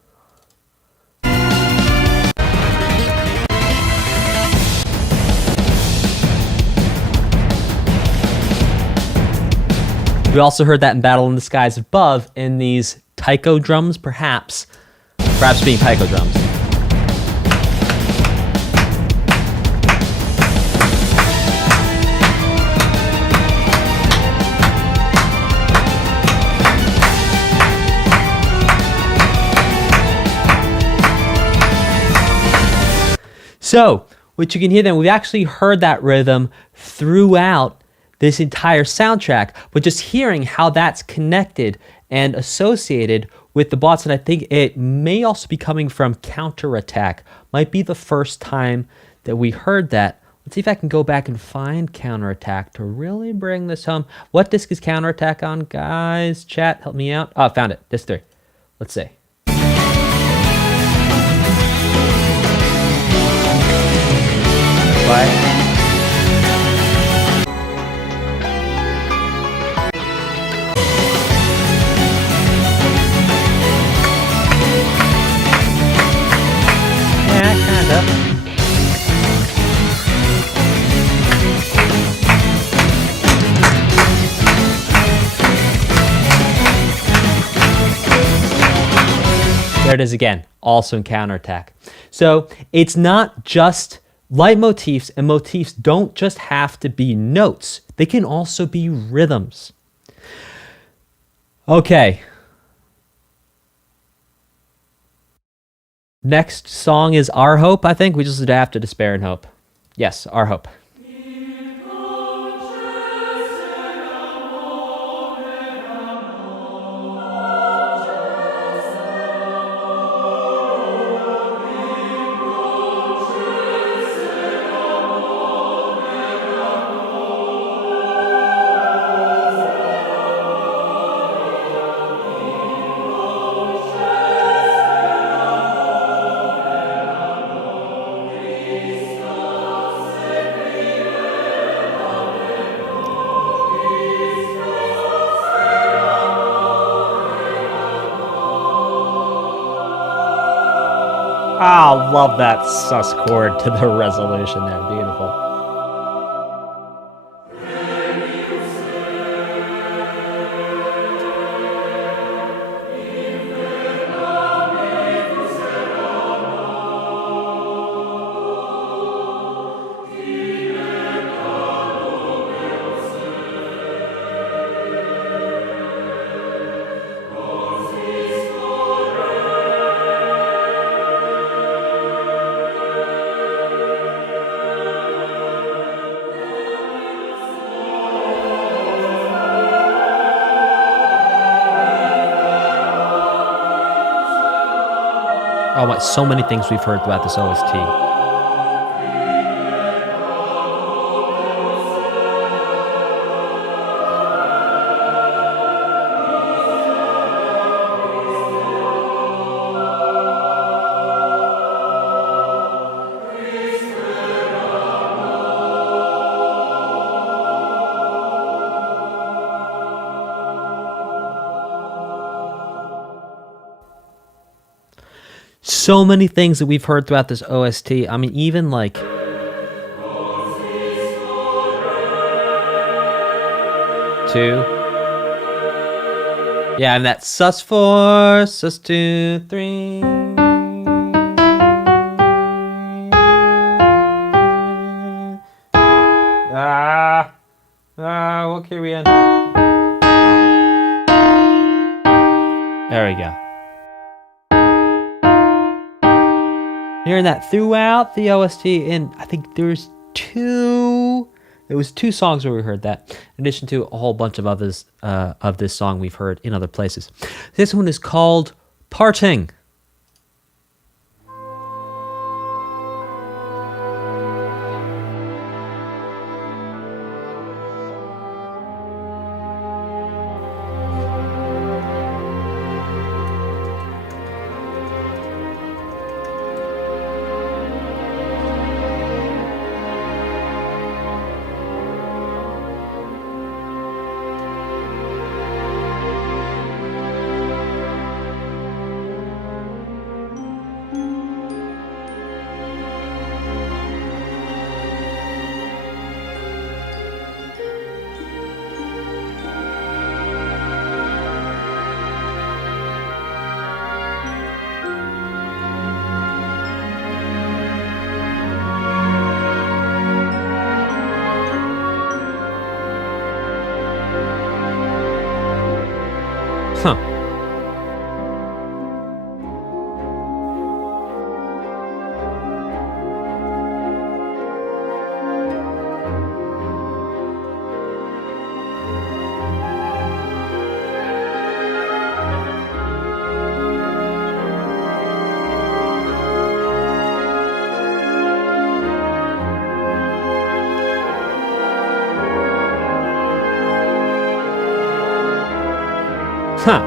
We also heard that in Battle in the Skies Above in these taiko drums, perhaps being taiko drums. So, what you can hear then, we've actually heard that rhythm throughout this entire soundtrack, but just hearing how that's connected and associated with the bots, and I think it may also be coming from Counterattack, might be the first time that we heard that. Let's see if I can go back and find Counterattack to really bring this home. What disc is Counterattack on, guys? Chat, help me out. Oh, I found it. Disc 3. Let's see. Bye. Yeah, kind of. There it is again, also in Counterattack. So it's not just leitmotifs, and motifs don't just have to be notes. They can also be rhythms. Okay. Next song is Our Hope, I think. We just have to Despair and Hope. Yes, Our Hope. Oh, love that sus chord to the resolution there. Beautiful. Oh my, so many things we've heard throughout this OST. so many things that we've heard throughout this OST. I mean, even like... Two. Yeah, and that sus4, sus2, 3. What key are we in? There we go. Hearing that throughout the OST, and I think there was two songs where we heard that, in addition to a whole bunch of others of this song we've heard in other places. This one is called Parting. Huh. Huh.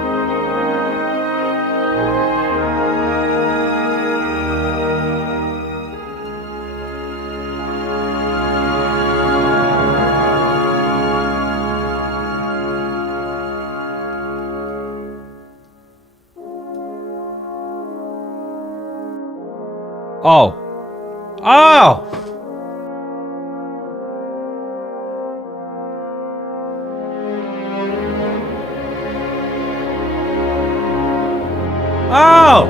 Oh. Oh! Oh!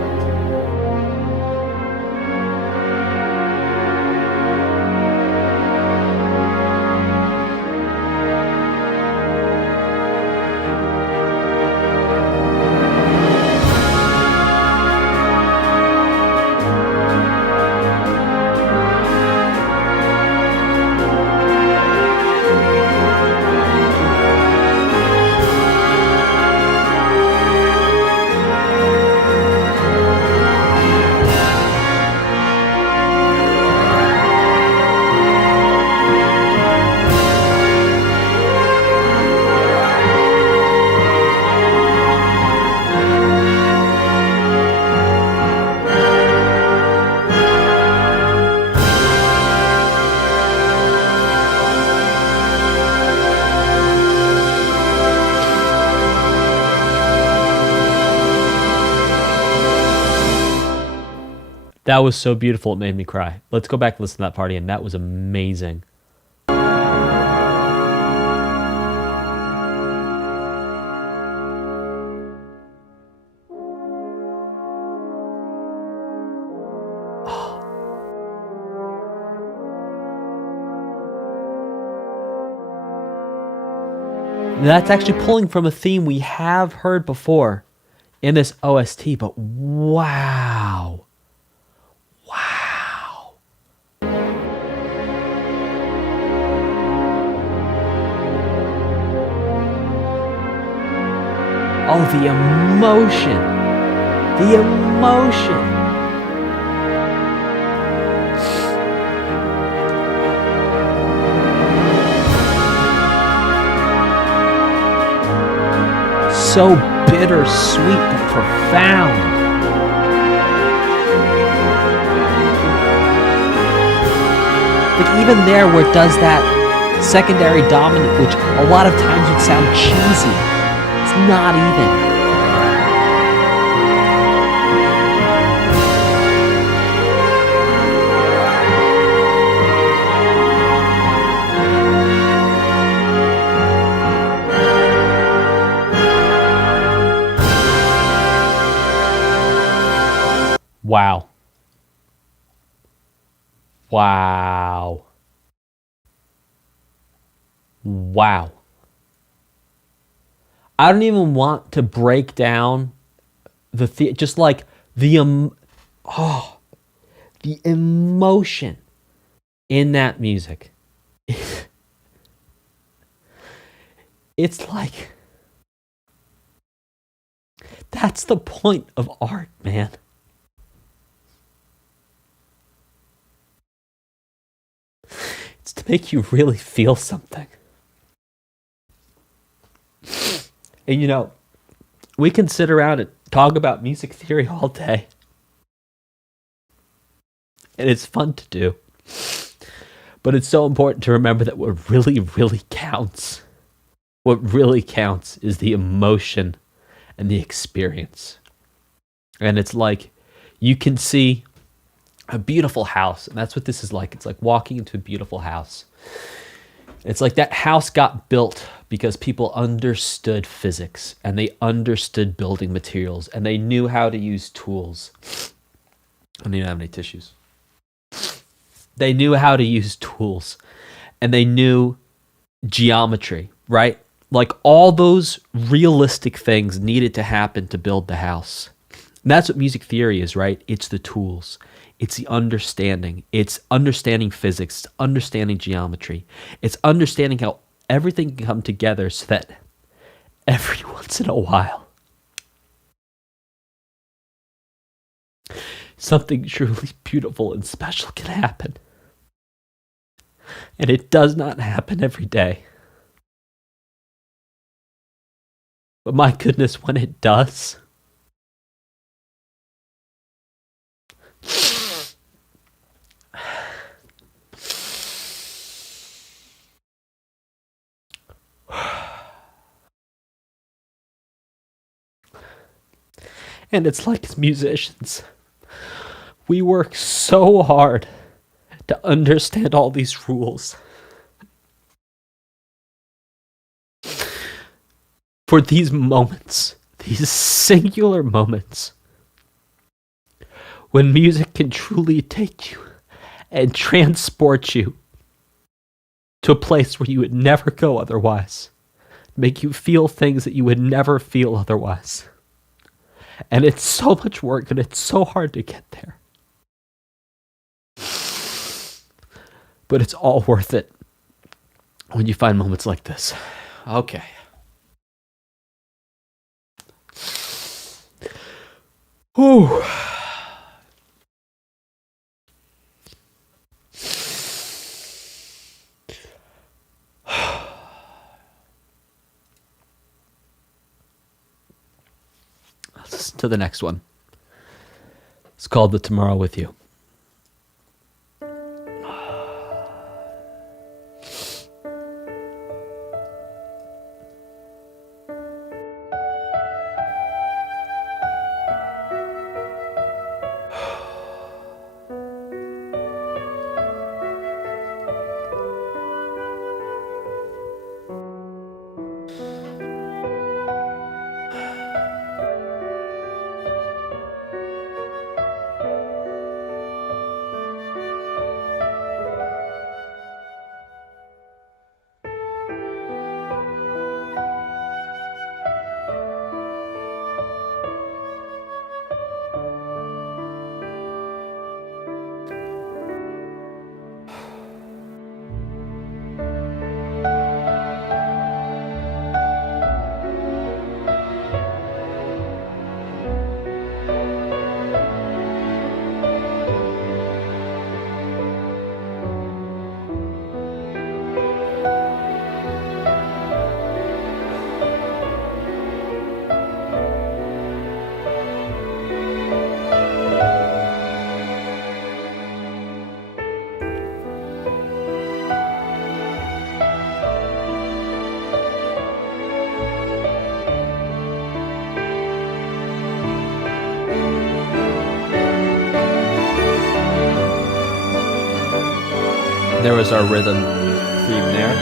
That was so beautiful, it made me cry. Let's go back and listen to that party, and that was amazing. That's actually pulling from a theme we have heard before in this OST, but wow. Wow. Oh, the emotion. The emotion. So bittersweet but profound. Like even there where it does that secondary dominant, which a lot of times would sound cheesy. It's not even. Wow. Wow. Wow. I don't even want to break down just like the the emotion in that music. It's like that's the point of art, man. It's to make you really feel something. And you know, we can sit around and talk about music theory all day. And it's fun to do. But it's so important to remember that what really, really counts, is the emotion and the experience. And it's like you can see a beautiful house, and that's what this is like. It's like walking into a beautiful house. It's like that house got built because people understood physics and they understood building materials and they knew how to use tools. I don't even have any tissues. They knew how to use tools and they knew geometry, right? Like all those realistic things needed to happen to build the house. And that's what music theory is, right? It's the tools. It's the understanding. It's understanding physics, understanding geometry. It's understanding how everything can come together so that every once in a while, something truly beautiful and special can happen. And it does not happen every day. But my goodness, when it does, and it's like as musicians, we work so hard to understand all these rules for these moments, these singular moments, when music can truly take you and transport you to a place where you would never go otherwise, make you feel things that you would never feel otherwise. And it's so much work and it's so hard to get there. But it's all worth it when you find moments like this. Okay. Whew. Let's listen to the next one. It's called The Tomorrow With You. There was our rhythm theme there.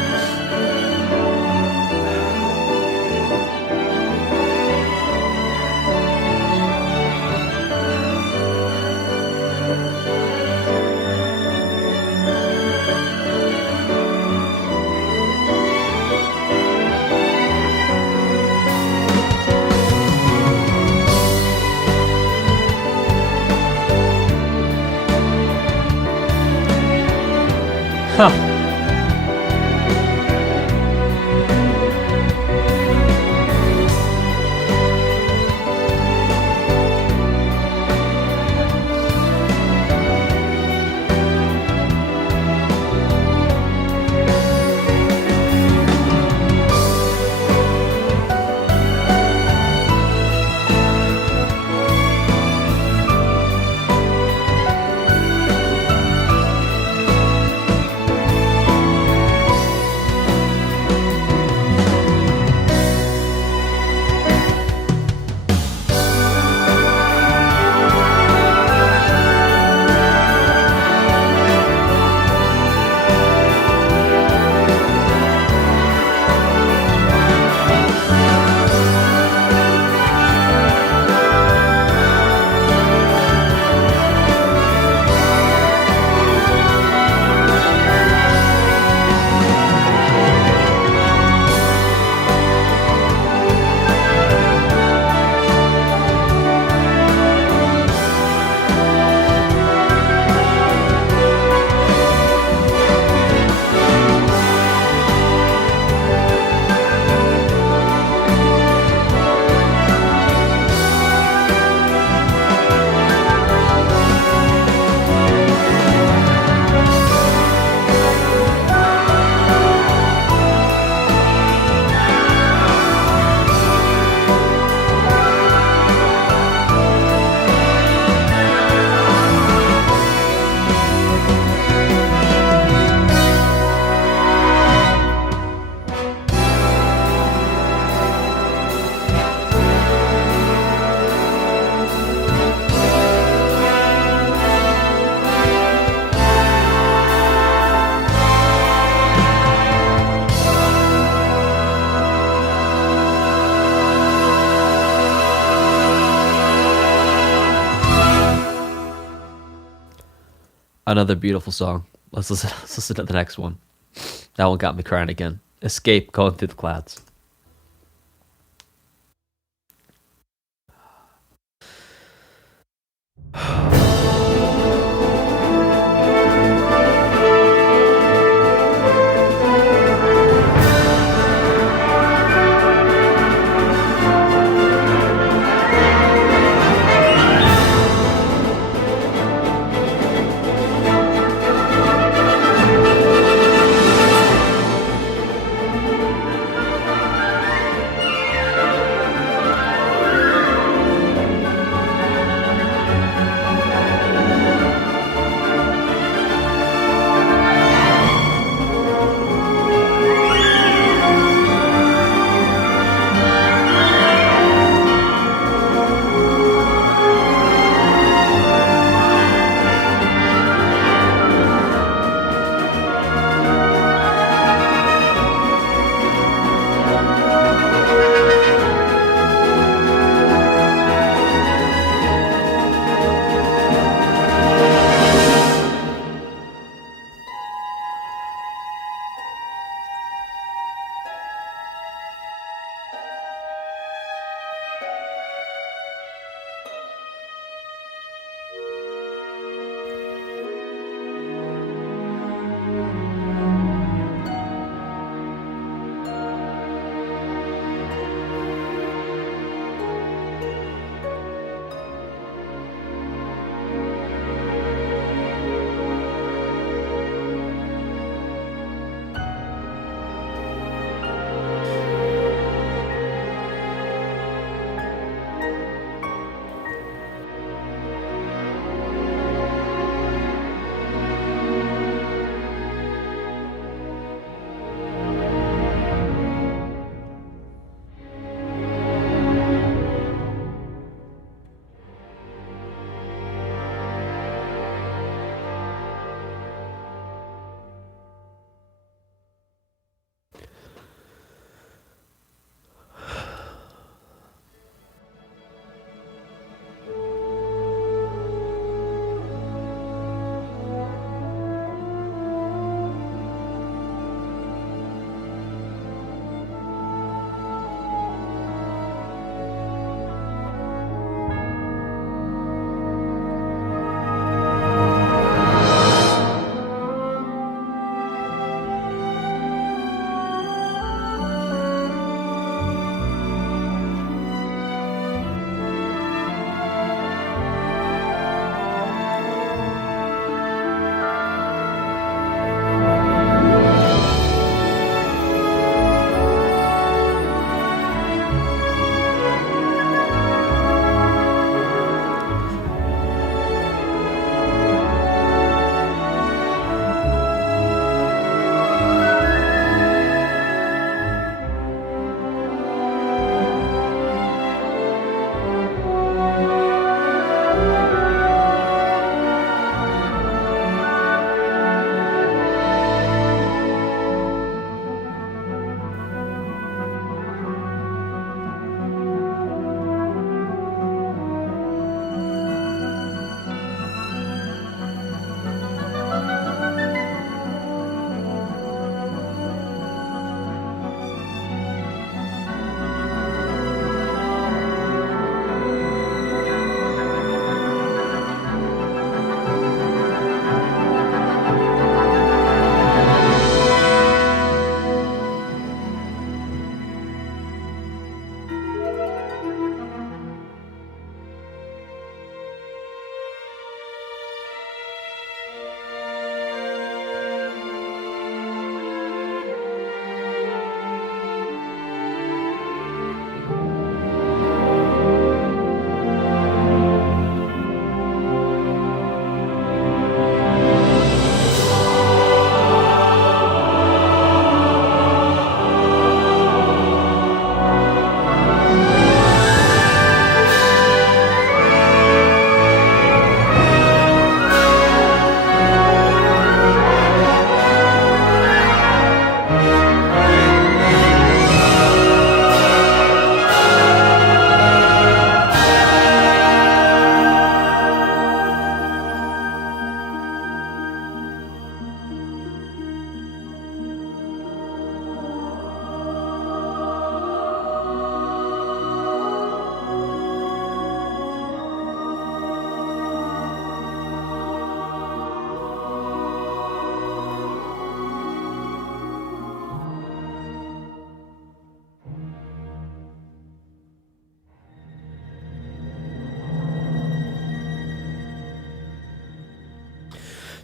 Another beautiful song. Let's listen to the next one. That one got me crying again. Escape going through the clouds.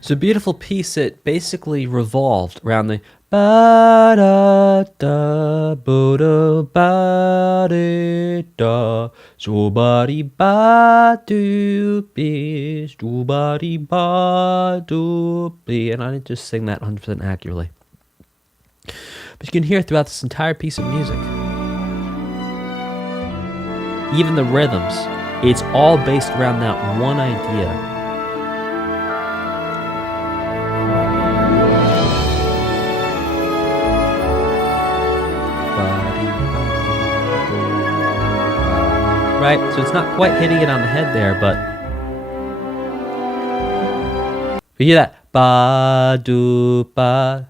It's a beautiful piece. It basically revolved around the ba da da bo da ba da da so ba di ba do be so ba di ba do be, and I didn't just sing that 100% accurately, but you can hear it throughout this entire piece of music. Even the rhythms, it's all based around that one idea. Right, so it's not quite hitting it on the head there, but you hear that ba do ba.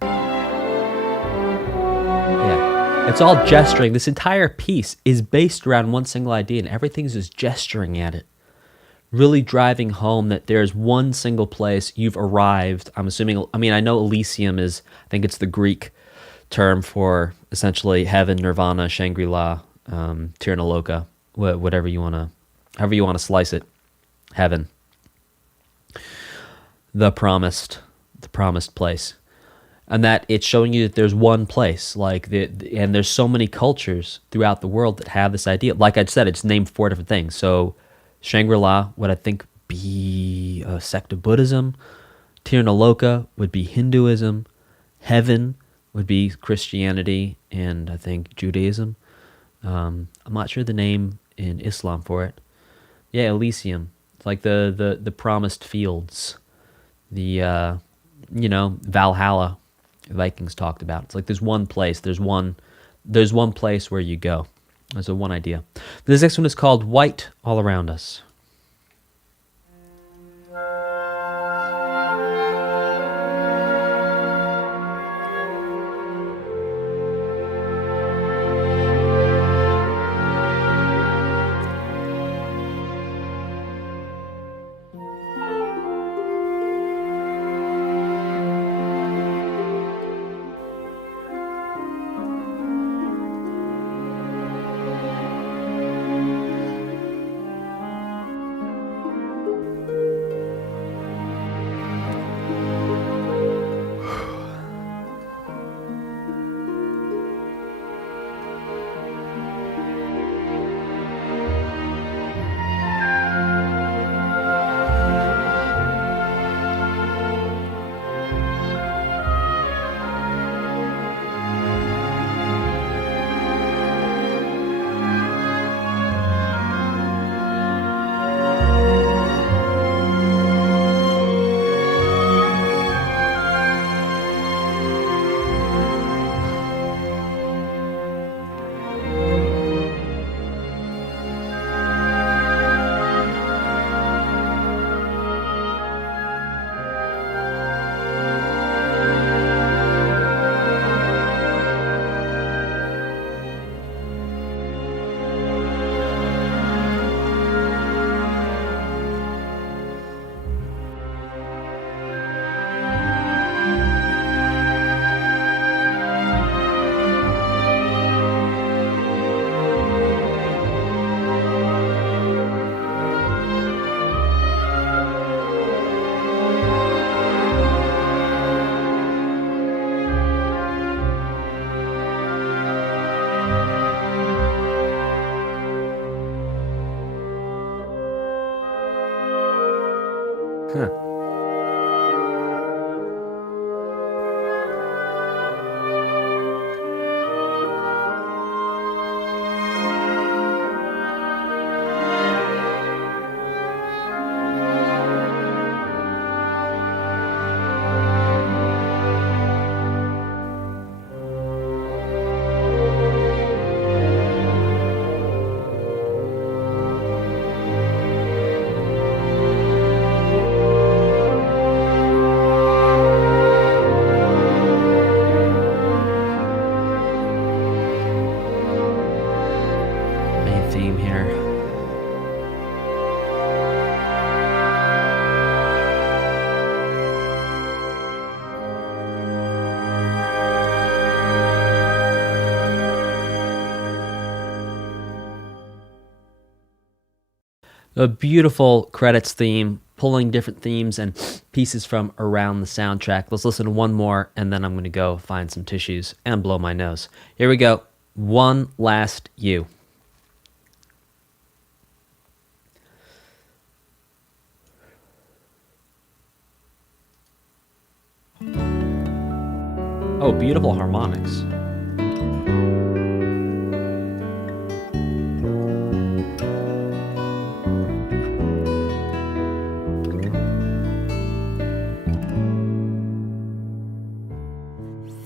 Yeah, it's all gesturing. This entire piece is based around one single idea, and everything's just gesturing at it, really driving home that there's one single place you've arrived. I'm assuming. I mean, I know Elysium is. I think it's the Greek term for essentially heaven, nirvana, Shangri-La, Tirnaloka. Whatever you want to, however you want to slice it, heaven, the promised place, and that it's showing you that there's one place, like and there's so many cultures throughout the world that have this idea. Like I said, it's named 4 different things. So Shangri-La would, I think, be a sect of Buddhism. Tirnaloka would be Hinduism. Heaven would be Christianity and I think Judaism. I'm not sure the name in Islam for it. Yeah, Elysium. It's like the promised fields. The Valhalla Vikings talked about. It's like there's one place. There's one place where you go. There's one idea. This next one is called White All Around Us. Huh. Theme here. A beautiful credits theme pulling different themes and pieces from around the soundtrack. Let's listen to one more, and then I'm going to go find some tissues and blow my nose. Here we go. One Last You. Oh, beautiful harmonics.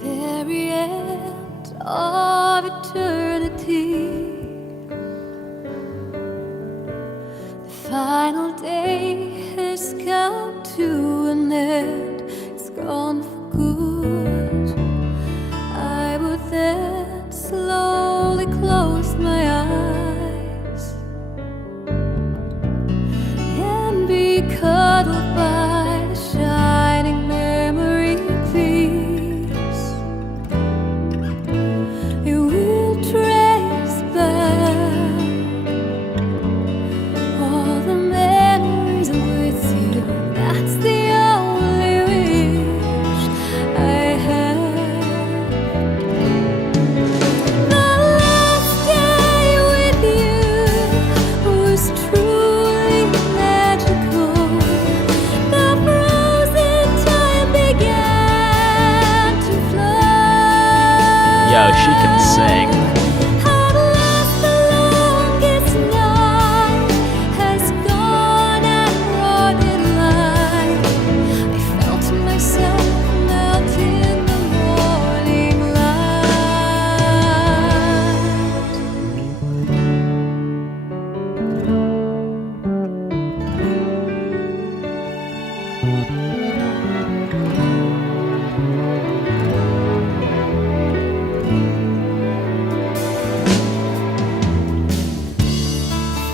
Very end of eternity, the final day has come to an end. It's gone for good. I would then slowly close my eyes and be cuddled by the shining memory piece. It will trace back all the memories with you. That's the only wish I have. The last day with you was truly magical. The frozen time began to flow. Yo, she can sing. At last the longest night has gone and brought it light. I felt myself melt in the morning light.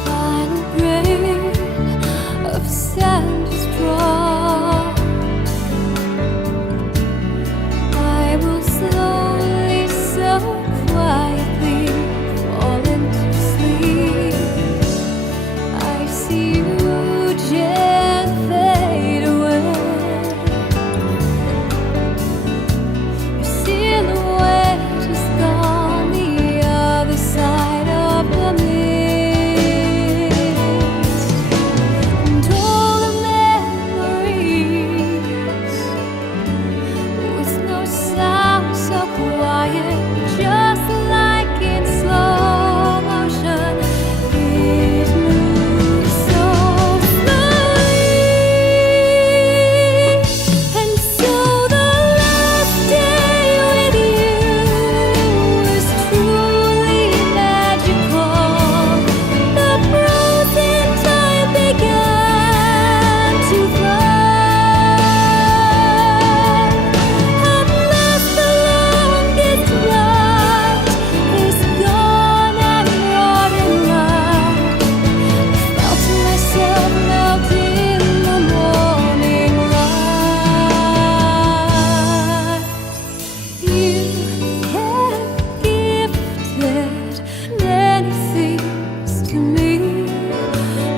Final grain of sand is dropped. I will slowly, so quietly fall into sleep. I see you just fade away. Your silhouette is gone the other side of the mist, and all the memories with no sound, so quiet, just like in slow motion. It moves so slowly, and so the last day with you was truly magical. The frozen time began to flow. At last the longest night is gone and brought in light. I felt myself melt in the morning light. You have gifted many things to me,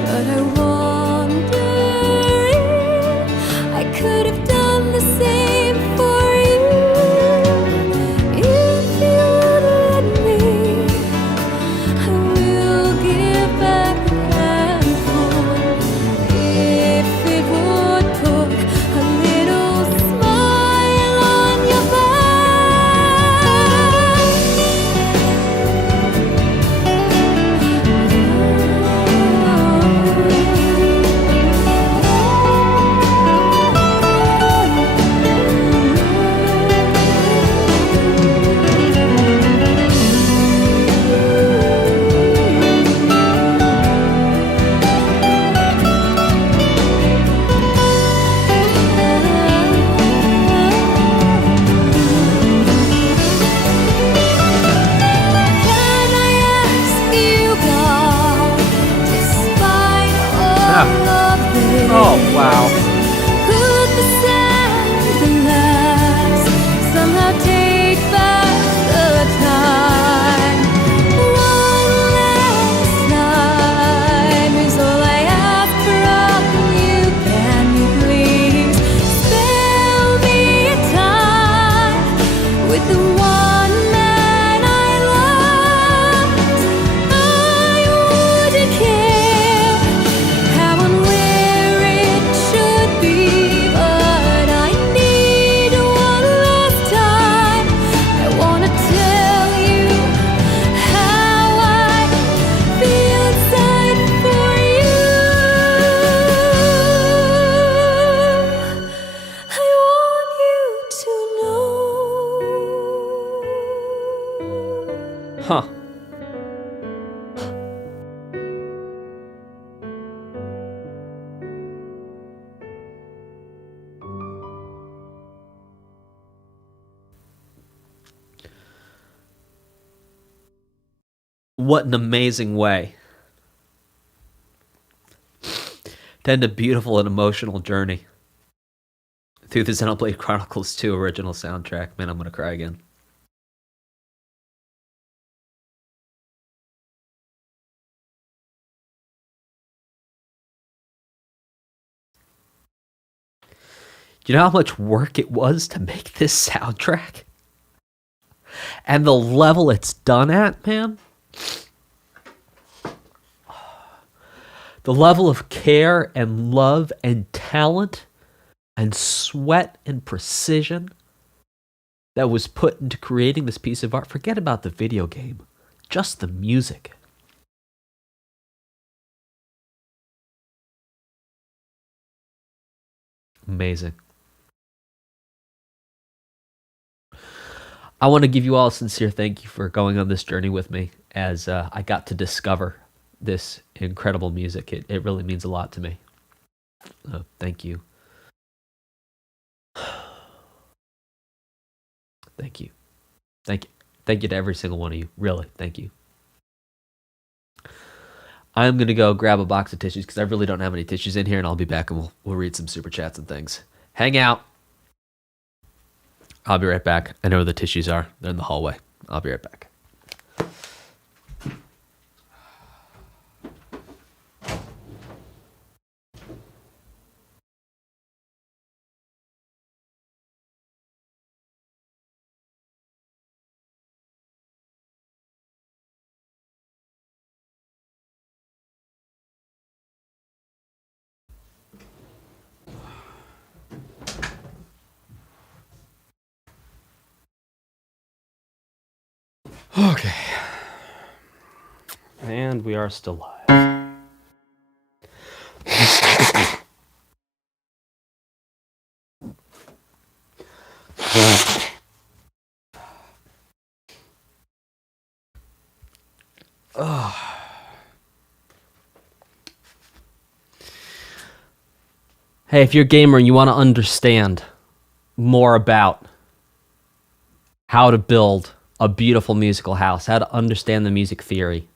but I wonder if I could have done the same for you. If you would let me, I will give back a handful. If it would put a little smile on your Can I ask you, God, despite all of this, Oh, wow. could the sand and glass somehow take back the time? One last time is all I ask from you. what an amazing way to end a beautiful and emotional journey through the Xenoblade Chronicles 2 original soundtrack. Man, I'm going to cry again. Do you know how much work it was to make this soundtrack? And the level it's done at, man? The level of care and love and talent and sweat and precision that was put into creating this piece of art. Forget about the video game. Just the music. Amazing. I want to give you all a sincere thank you for going on this journey with me as I got to discover this incredible music. It really means a lot to me. Thank you. Thank you. Thank you. Thank you to every single one of you. Really, thank you. I'm going to go grab a box of tissues because I really don't have any tissues in here, and I'll be back and we'll read some super chats and things. Hang out. I'll be right back. I know where the tissues are. They're in the hallway. I'll be right back. Okay. And we are still live. Hey, if you're a gamer and you want to understand more about how to build a beautiful musical house, how to understand the music theory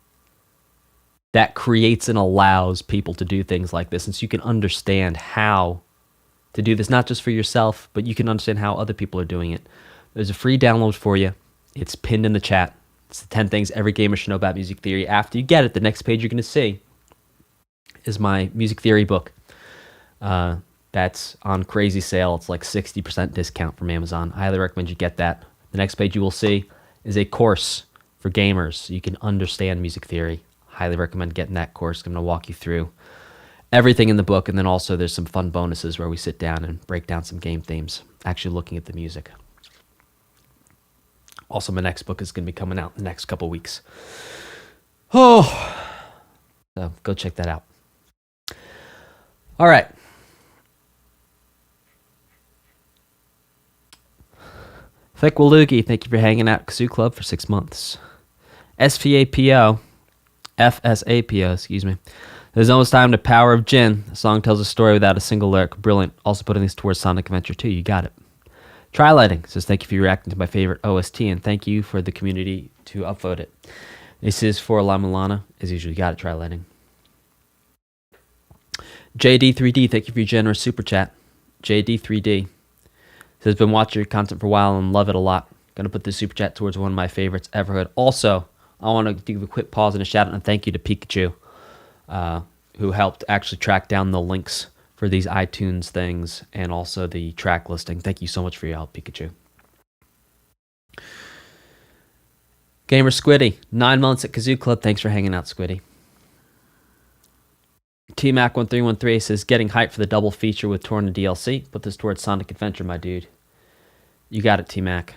that creates and allows people to do things like this, and so you can understand how to do this, not just for yourself, but you can understand how other people are doing it. There's a free download for you. It's pinned in the chat. It's the 10 things every gamer should know about music theory. After you get it, the next page you're going to see is my music theory book. That's on crazy sale. It's like 60% discount from Amazon. I highly recommend you get that. The next page you will see is a course for gamers so you can understand music theory. Highly recommend getting that course. I'm going to walk you through everything in the book, and then also there's some fun bonuses where we sit down and break down some game themes, actually looking at the music. Also, my next book is going to be coming out in the next couple weeks. Oh, so go check that out. All right. Thekwalugi, thank you for hanging out at Kazoo Club for 6 months. SVAPO, FSAPO, excuse me. There's almost time to Power of Jin. The song tells a story without a single lyric. Brilliant. Also putting this towards Sonic Adventure 2. You got it. Trylighting says, thank you for reacting to my favorite OST, and thank you for the community to upvote it. This is for La Milana. As usual, you got it, Trylighting. JD3D, thank you for your generous super chat. JD3D says, been watching your content for a while and love it a lot. Gonna put this super chat towards one of my favorites ever heard. Also, I want to give a quick pause and a shout out and thank you to Pikachu, who helped actually track down the links for these iTunes things and also the track listing. Thank you so much for your help, Pikachu. Gamer Squiddy, 9 months at Kazoo Club. Thanks for hanging out, Squiddy. TMac1313 says, getting hyped for the double feature with Torn and DLC. Put this towards Sonic Adventure, my dude. You got it, T-Mac.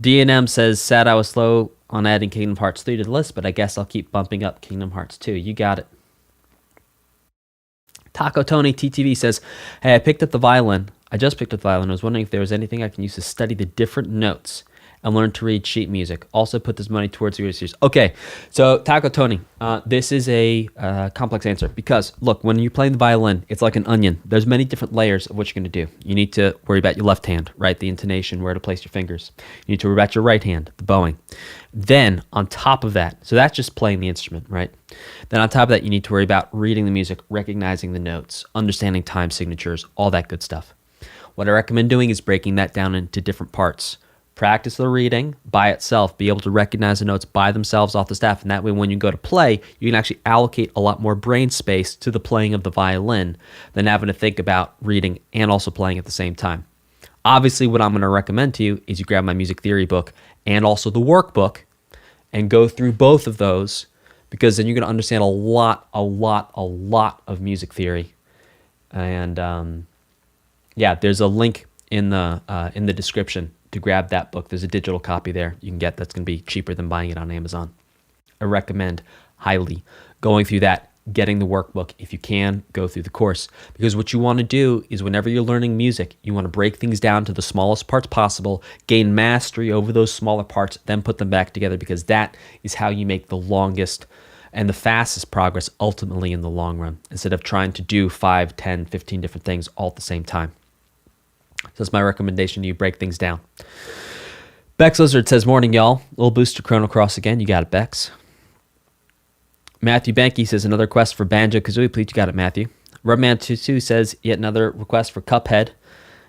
D&M says, sad I was slow on adding Kingdom Hearts 3 to the list, but I guess I'll keep bumping up Kingdom Hearts 2. You got it. Taco Tony TTV says, hey, I picked up the violin. I just picked up the violin. I was wondering if there was anything I can use to study the different notes and learn to read sheet music. Also put this money towards your series. Okay, so Taco Tony, this is a complex answer because, look, when you're playing the violin, it's like an onion. There's many different layers of what you're going to do. You need to worry about your left hand, right? The intonation, where to place your fingers. You need to worry about your right hand, the bowing. Then, on top of that, so that's just playing the instrument, right? Then on top of that, you need to worry about reading the music, recognizing the notes, understanding time signatures, all that good stuff. What I recommend doing is breaking that down into different parts. Practice the reading by itself, be able to recognize the notes by themselves off the staff, and that way when you go to play, you can actually allocate a lot more brain space to the playing of the violin than having to think about reading and also playing at the same time. Obviously, what I'm going to recommend to you is you grab my music theory book and also the workbook and go through both of those, because then you're going to understand a lot of music theory. And yeah, there's a link in the description to grab that book. There's a digital copy there you can get that's going to be cheaper than buying it on Amazon. I recommend highly going through that, getting the workbook. If you can, go through the course, because what you want to do is whenever you're learning music, you want to break things down to the smallest parts possible, gain mastery over those smaller parts, then put them back together, because that is how you make the longest and the fastest progress ultimately in the long run, instead of trying to do 5, 10, 15 different things all at the same time. So that's my recommendation to you. Break things down. Bex Lizard says, morning, y'all. Little boost to Chrono Cross again. You got it, Bex. Matthew Banky says, another request for Banjo-Kazooie. Please, you got it, Matthew. Rubman22 says, yet another request for Cuphead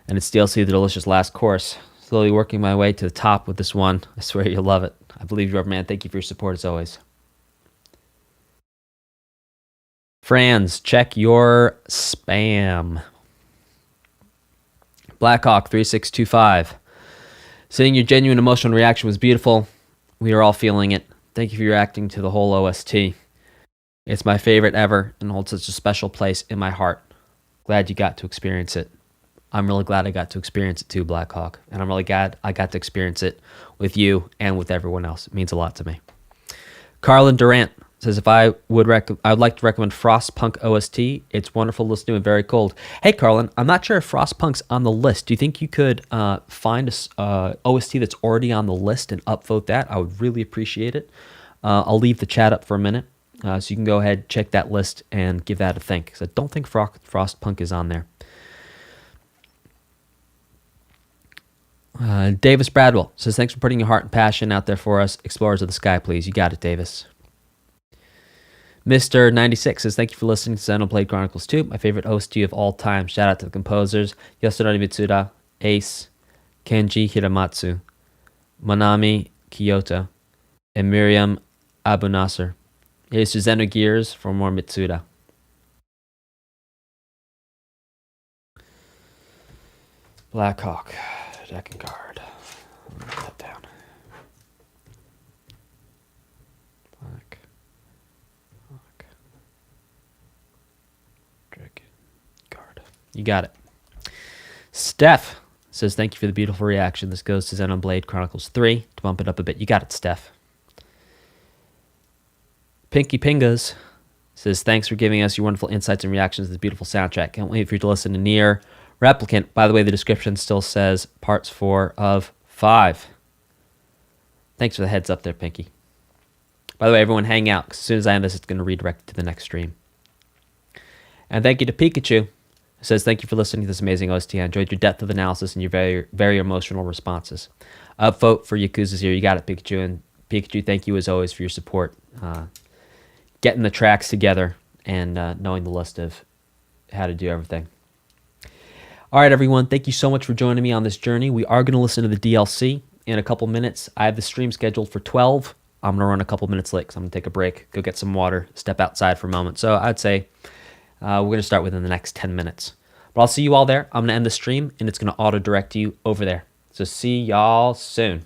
and its DLC, The Delicious Last Course. Slowly working my way to the top with this one. I swear you'll love it. I believe you, Rubman. Thank you for your support as always. Franz, check your spam. Blackhawk3625. Seeing your genuine emotional reaction was beautiful. We are all feeling it. Thank you for reacting to the whole OST. It's my favorite ever and holds such a special place in my heart. Glad you got to experience it. I'm really glad I got to experience it too, Blackhawk. And I'm really glad I got to experience it with you and with everyone else. It means a lot to me. Carlin Durant says, if I would like to recommend Frostpunk OST. It's wonderful, listening and very cold. Hey, Carlin, I'm not sure if Frostpunk's on the list. Do you think you could find a OST that's already on the list and upvote that? I would really appreciate it. I'll leave the chat up for a minute, so you can go ahead, check that list, and give that a think, because I don't think Frostpunk is on there. Davis Bradwell says, thanks for putting your heart and passion out there for us. Explorers of the Sky, please. You got it, Davis. Mr. 96 says, thank you for listening to Xenoblade Chronicles 2, my favorite OST of all time. Shout out to the composers, Yasunori Mitsuda, Ace, Kenji Hiramatsu, Manami Kyoto, and Miriam Abu Nasser. Here's to Xenogears for more Mitsuda. Blackhawk, deck and card. Put that down. You got it. Steph says, thank you for the beautiful reaction. This goes to Xenoblade Chronicles 3 to bump it up a bit. You got it, Steph. Pinky Pingas says, thanks for giving us your wonderful insights and reactions to this beautiful soundtrack. Can't wait for you to listen to Nier Replicant. By the way, the description still says parts 4 of 5. Thanks for the heads up there, Pinky. By the way, everyone hang out, 'cause as soon as I end this, it's going to redirect to the next stream. And thank you to Pikachu. It says, thank you for listening to this amazing OST. I enjoyed your depth of analysis and your very, very emotional responses. Upvote for Yakuza 0. You got it, Pikachu. And Pikachu, thank you as always for your support. Getting the tracks together and knowing the list of how to do everything. All right, everyone. Thank you so much for joining me on this journey. We are going to listen to the DLC in a couple minutes. I have the stream scheduled for 12. I'm going to run a couple minutes late, so I'm going to take a break, go get some water, step outside for a moment. So I'd say we're going to start within the next 10 minutes. But I'll see you all there. I'm going to end the stream, and it's going to auto-direct you over there. So see y'all soon.